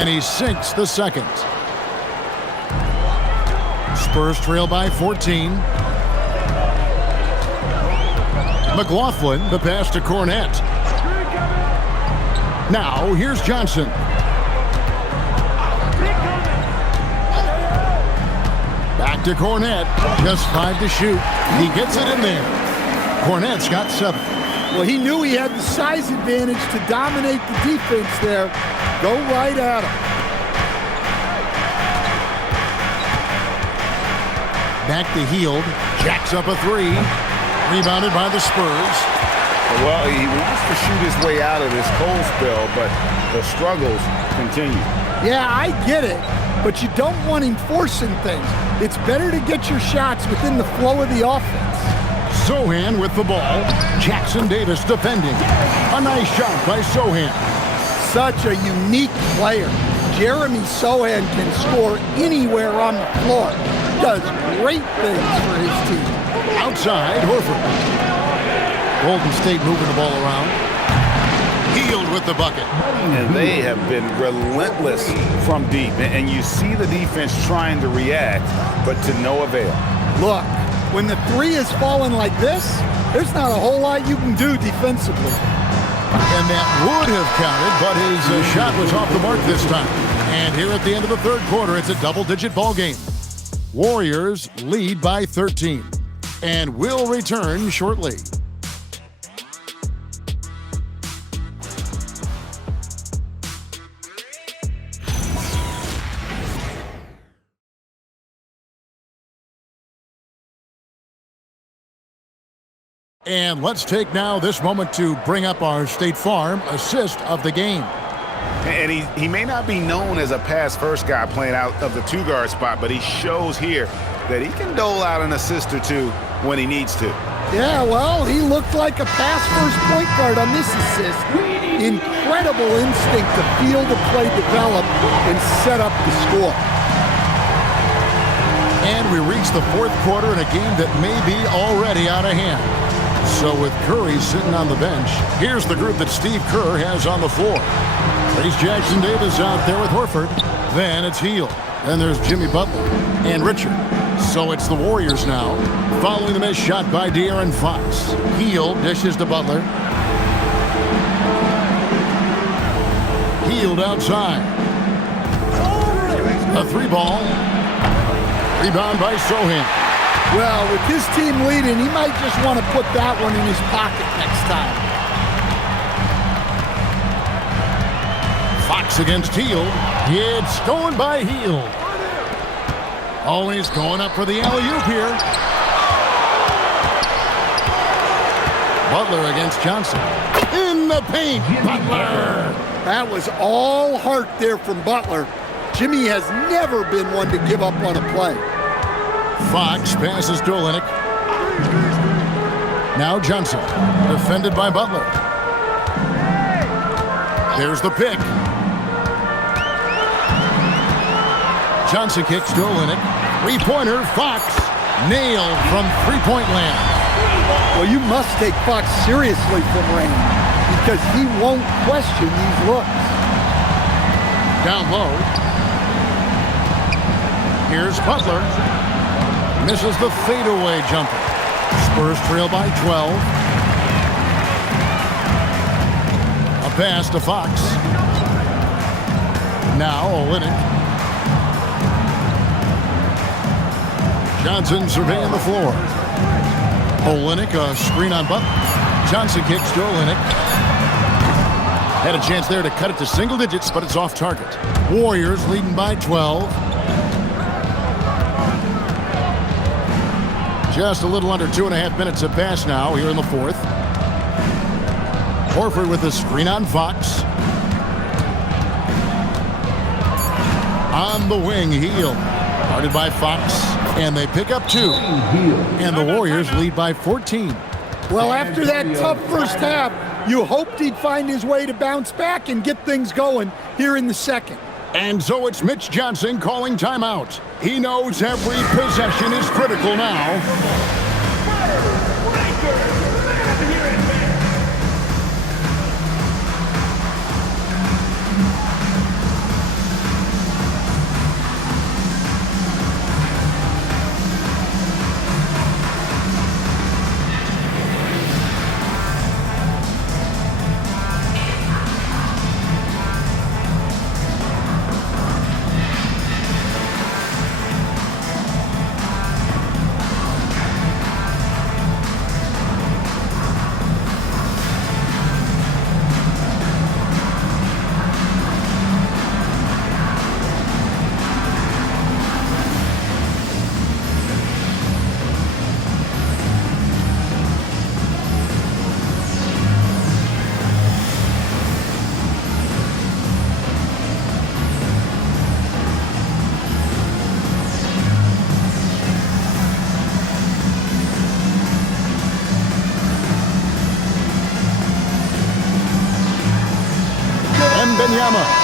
And he sinks the second. Spurs trail by 14. McLaughlin, the pass to Cornette. Now, here's Johnson. Back to Cornette. Just 5 to shoot. He gets it in there. Cornette's got 7. Well, he knew he had the size advantage to dominate the defense there. Go right at him. Back to Hield. Jacks up a 3. Rebounded by the Spurs. Well, he wants to shoot his way out of this cold spell, but the struggles continue. Yeah, I get it, but you don't want him forcing things. It's better to get your shots within the flow of the offense. Sohan with the ball. Jackson Davis defending. A nice shot by Sohan. Such a unique player. Jeremy Sohan can score anywhere on the floor. Does great things for his team. Outside, Horford. Golden State moving the ball around. Hield with the bucket. And they have been relentless from deep. And you see the defense trying to react, but to no avail. Look, when the 3 is falling like this, there's not a whole lot you can do defensively. And that would have counted, but his shot was off the mark this time. And here at the end of the third quarter, it's a double-digit ball game. Warriors lead by 13. And will return shortly. And let's take now this moment to bring up our State Farm assist of the game. And he may not be known as a pass-first guy playing out of the 2-guard spot, but he shows here that he can dole out an assist or 2 when he needs to. Yeah, well, he looked like a pass-first point guard on this assist. Incredible instinct to feel the play develop and set up the score. And we reach the fourth quarter in a game that may be already out of hand. So with Curry sitting on the bench, here's the group that Steve Kerr has on the floor. There's Jackson Davis out there with Horford. Then it's Hield. Then there's Jimmy Butler and Richard. So it's the Warriors now, following the missed shot by De'Aaron Fox. Hield dishes to Butler. Hield outside. A 3-ball. Rebound by Sohan. Well, with his team leading, he might just want to put that one in his pocket next time. Fox against Hield. It's stolen by Hield. Oh, and he's going up for the alley-oop here. Butler against Johnson. In the paint, Butler. That was all heart there from Butler. Jimmy has never been one to give up on a play. Fox passes to Olynyk. Now Johnson, defended by Butler. There's the pick. Johnson kicks to Olynyk. 3-pointer, Fox. Nailed from 3-point land. Well, you must take Fox seriously from range because he won't question these looks. Down low. Here's Butler. Misses the fadeaway jumper. Spurs trail by 12. A pass to Fox. Now Olynyk. Johnson surveying the floor. Olynyk, a screen on Butler. Johnson kicks to Olynyk. Had a chance there to cut it to single digits, but it's off target. Warriors leading by 12. Just a little under 2.5 minutes have passed now here in the fourth. Horford with the screen on Fox. On the wing, Hield. Guarded by Fox. And they pick up 2. And the Warriors lead by 14. Well, after that tough first half, you hoped he'd find his way to bounce back and get things going here in the second. And so it's Mitch Johnson calling timeout. He knows every possession is critical now.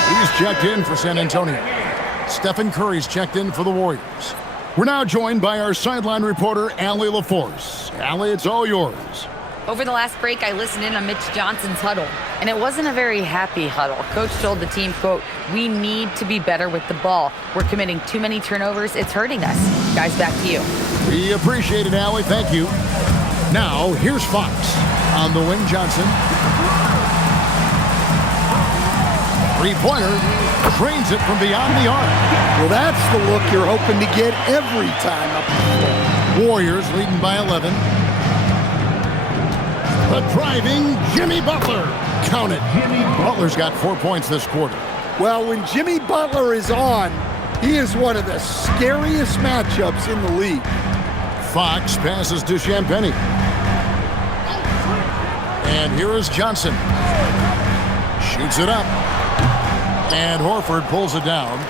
He's checked in for San Antonio. Stephen Curry's checked in for the Warriors. We're now joined by our sideline reporter, Allie LaForce. Allie, it's all yours. Over the last break, I listened in on Mitch Johnson's huddle, and it wasn't a very happy huddle. Coach told the team, quote, "We need to be better with the ball. We're committing too many turnovers. It's hurting us." Guys, back to you. We appreciate it, Allie. Thank you. Now, here's Fox. On the wing, Johnson. Three-pointer, trains it from beyond the arc. Well, that's the look you're hoping to get every time up the floor. Warriors leading by 11. The driving Jimmy Butler. Count it. Butler's got 4 points this quarter. Well, when Jimmy Butler is on, he is one of the scariest matchups in the league. Fox passes to Champagnie. And here is Johnson. Shoots it up. And Horford pulls it down.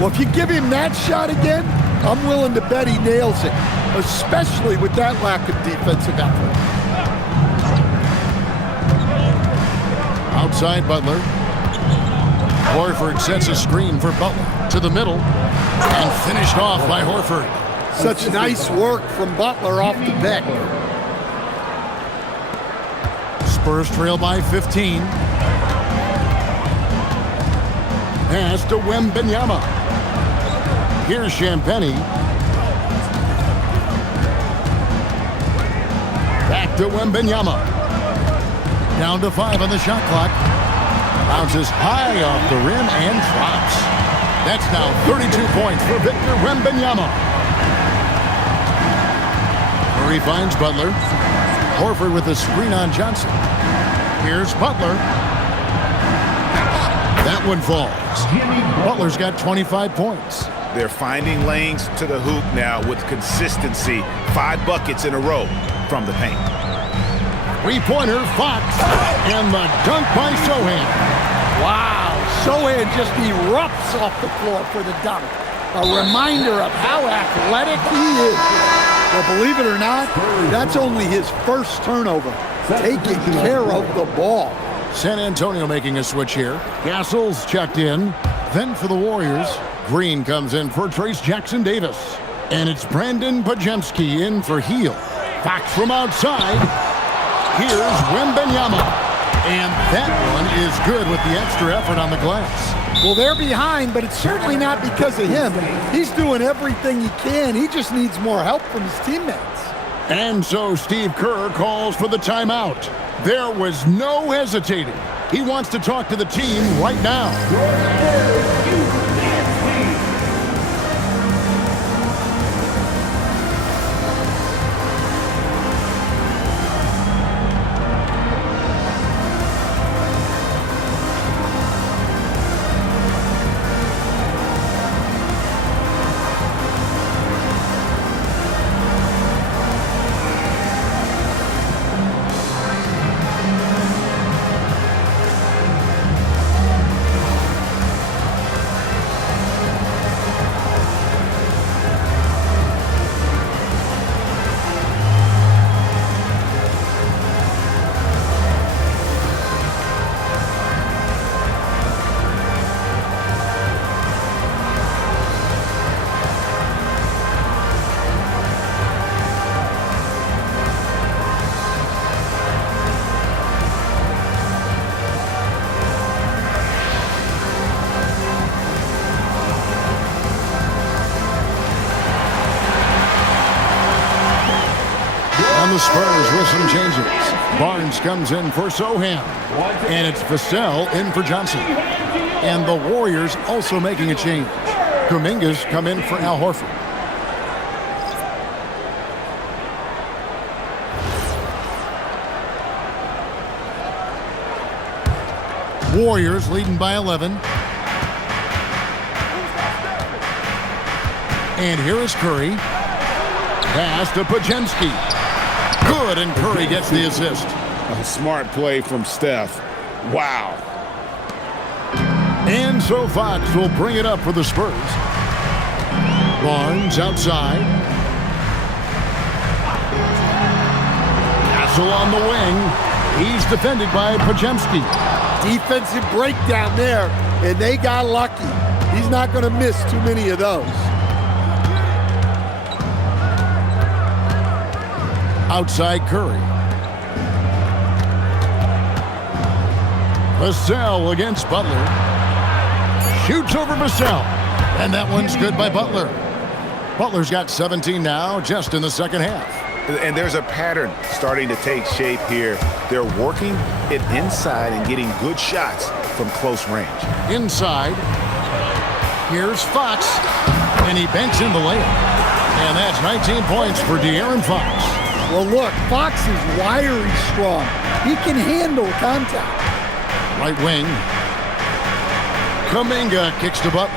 Well, if you give him that shot again, I'm willing to bet he nails it, especially with that lack of defensive effort. Outside Butler. Horford sets a screen for Butler to the middle and finished off by Horford. Such nice work from Butler off the pick. Spurs trail by 15. Pass to Wembanyama. Here's Champagnie. Back to Wembanyama. Down to 5 on the shot clock. Bounces high off the rim and drops. That's now 32 points for Victor Wembanyama. Murray finds Butler. Horford with a screen on Johnson. Here's Butler. That one falls. Butler's got 25 points. They're finding lanes to the hoop now with consistency. 5 buckets in a row from the paint. Three-pointer, Fox, and the dunk by Sohan. Wow, Sohan just erupts off the floor for the dunk. A reminder of how athletic he is. Well, believe it or not, that's only his first turnover. Taking care of the ball. San Antonio making a switch here. Castle's checked in. Then for the Warriors, Green comes in for Trace Jackson-Davis. And it's Brandon Podziemski in for Hield. Fox from outside. Here's Wembanyama. And that one is good with the extra effort on the glass. Well, they're behind, but it's certainly not because of him. He's doing everything he can. He just needs more help from his teammates. And so Steve Kerr calls for the timeout. There was no hesitating. He wants to talk to the team right now. the Spurs with some changes. Barnes comes in for Sohan. And it's Vassell in for Johnson. And the Warriors also making a change. Kuminga's come in for Al Horford. Warriors leading by 11. And here is Curry. Pass to Podziemski. Good, and Curry gets the assist. A smart play from Steph. Wow. And so Fox will bring it up for the Spurs. Barnes outside. Castle on the wing. He's defended by Podziemski. Defensive breakdown there, and they got lucky. He's not going to miss too many of those. Outside Curry. Vassell against Butler. Shoots over Vassell. And that one's good by Butler. Butler's got 17 now, just in the second half. And there's a pattern starting to take shape here. They're working it inside and getting good shots from close range. Inside. Here's Fox. And he banks in the layup. And that's 19 points for De'Aaron Fox. Well, look, Fox is wiry strong. He can handle contact. Right wing. Kuminga kicks to Butler.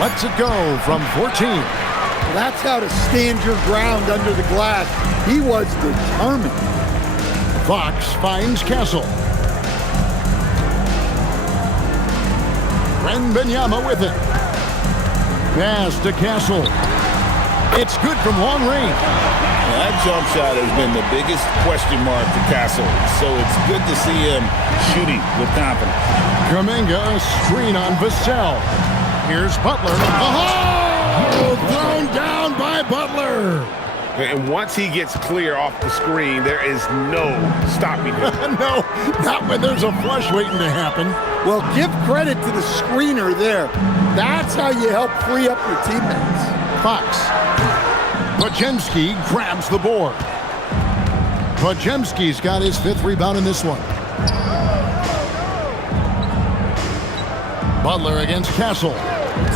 Lets it go from 14. That's how to stand your ground under the glass. He was determined. Fox finds Castle. Wembanyama with it. Pass to Castle. It's good from long range. Well, that jump shot has been the biggest question mark for Castle, so it's good to see him shooting with confidence. Kuminga, screen on Vassell. Here's Butler. Oh! Thrown down by Butler. And once he gets clear off the screen, there is no stopping him. No, not when there's a flush waiting to happen. Well, give credit to the screener there. That's how you help free up your teammates. Fox. Podziemski grabs the board. Podziemski's got his 5th rebound in this one. Butler against Castle.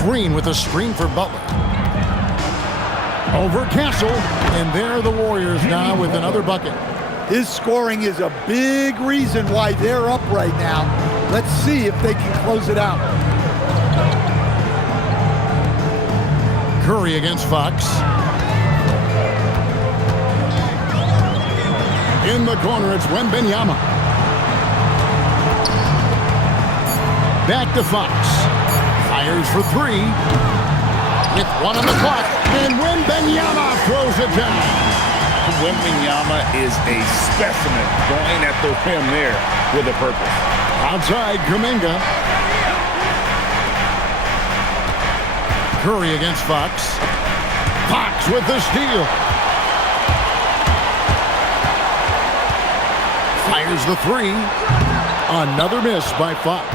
Green with a screen for Butler. Over Castle, and there the Warriors now with another bucket. His scoring is a big reason why they're up right now. Let's see if they can close it out. Curry against Fox. In the corner, it's Wembanyama. Back to Fox. Fires for 3. With 1 on the clock, and Wembanyama throws it down. Wembanyama is a specimen going at the rim there with a purpose. Outside, Kuminga. Curry against Fox. Fox with the steal. Fires the 3. Another miss by Fox.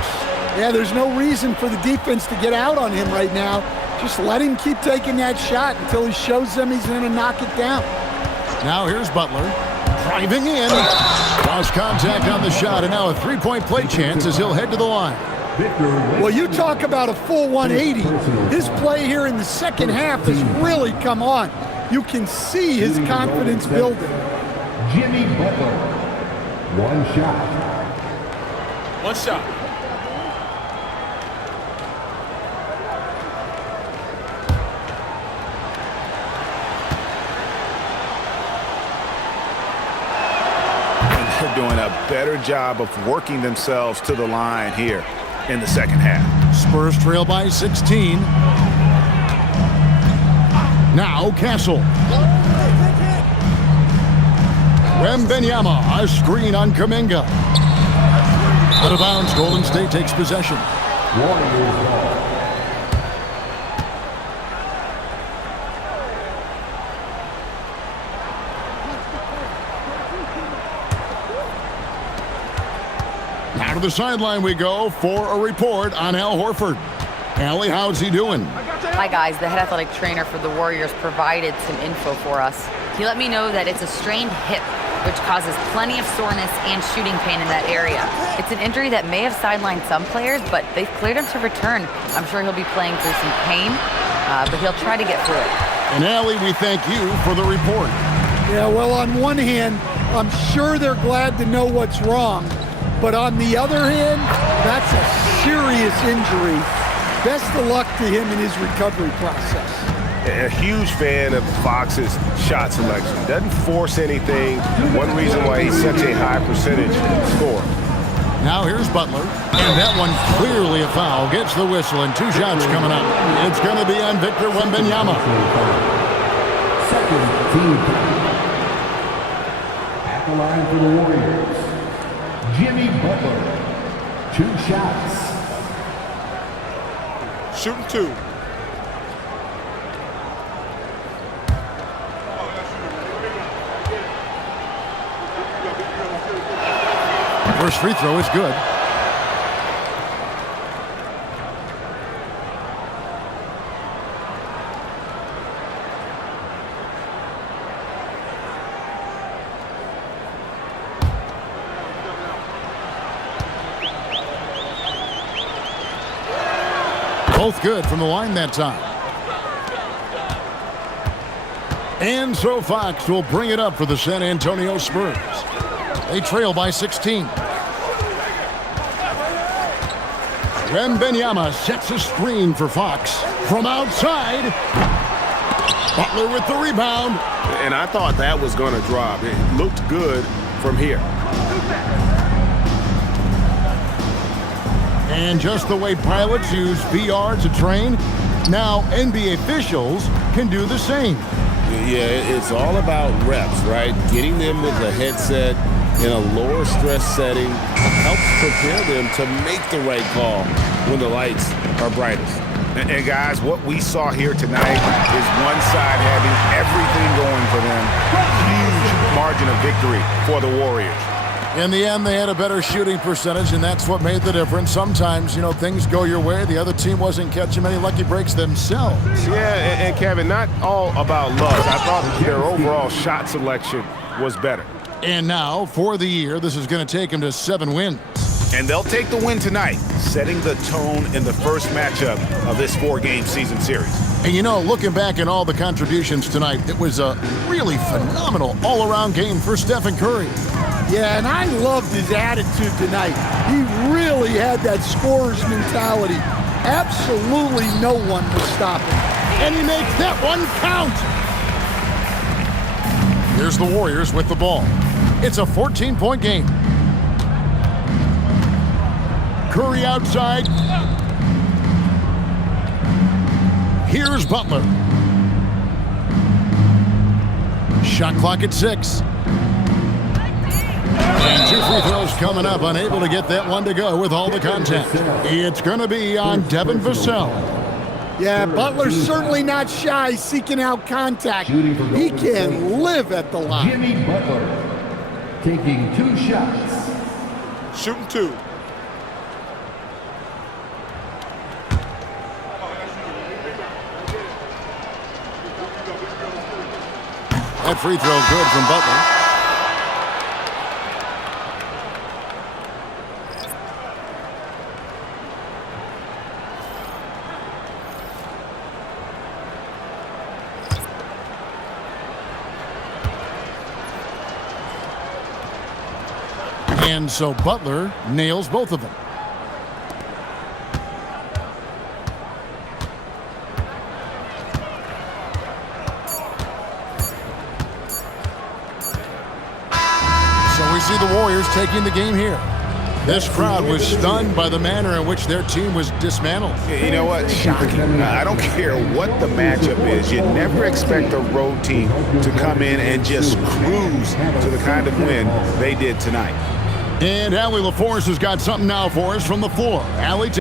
Yeah, there's no reason for the defense to get out on him right now. Just let him keep taking that shot until he shows them he's going to knock it down. Now here's Butler. Driving in. Lost contact on the shot, and now a 3-point play chance as he'll head to the line. Well, you talk about a full 180. His play here in the second half has really come on. You can see his confidence building. Jimmy Butler. One shot. One shot. They're doing a better job of working themselves to the line here in the second half. Spurs trail by 16. Now Castle. Wembanyama, a screen on Kuminga. Out of bounds, Golden State takes possession. To the sideline we go for a report on Al Horford. Allie, how's he doing? Hi, guys. The head athletic trainer for the Warriors provided some info for us. He let me know that it's a strained hip, which causes plenty of soreness and shooting pain in that area. It's an injury that may have sidelined some players, but they've cleared him to return. I'm sure he'll be playing through some pain, but he'll try to get through it. And Allie, we thank you for the report. Yeah, well, on one hand, I'm sure they're glad to know what's wrong. But on the other hand, that's a serious injury. Best of luck to him in his recovery process. A huge fan of Fox's shot selection. Doesn't force anything. One reason why he's such a high percentage scorer. Now here's Butler. And that one clearly a foul. Gets the whistle and 2 shots coming up. It's going to be on Victor Wembanyama. Second team. At the line for the Warriors, Jimmy Butler. 2 shots. Shooting 2. First free throw is good. Both good from the line that time. And so Fox will bring it up for the San Antonio Spurs. They trail by 16. Wembanyama sets a screen for Fox. From outside, Butler with the rebound. And I thought that was going to drop. It looked good from here. And just the way pilots use VR to train, now NBA officials can do the same. Yeah, it's all about reps, right? Getting them with a headset in a lower stress setting helps prepare them to make the right call when the lights are brightest. And guys, what we saw here tonight is one side having everything going for them. Huge margin of victory for the Warriors. In the end, they had a better shooting percentage, and that's what made the difference. Sometimes, things go your way. The other team wasn't catching many lucky breaks themselves. Yeah, and Kevin, not all about luck. I thought their overall shot selection was better. And now, for the year, this is going to take them to 7 wins. And they'll take the win tonight, setting the tone in the first matchup of this 4-game season series. And looking back at all the contributions tonight, it was a really phenomenal all-around game for Stephen Curry. Yeah, and I loved his attitude tonight. He really had that scorer's mentality. Absolutely no one will stop him. And he makes that one count. Here's the Warriors with the ball. It's a 14-point game. Curry outside. Here's Butler. Shot clock at 6. And 2 free throws coming up, unable to get that one to go with all the contact. It's going to be on Devin Vassell. Yeah, Butler's certainly not shy seeking out contact. He can live at the line. Jimmy Butler taking 2 shots. Shooting 2. That free throw good from Butler. And so Butler nails both of them. So we see the Warriors taking the game here. This crowd was stunned by the manner in which their team was dismantled. You know what? Shocking. I don't care what the matchup is. You never expect a road team to come in and just cruise to the kind of win they did tonight. And Allie LaForce has got something now for us from the floor. Allie.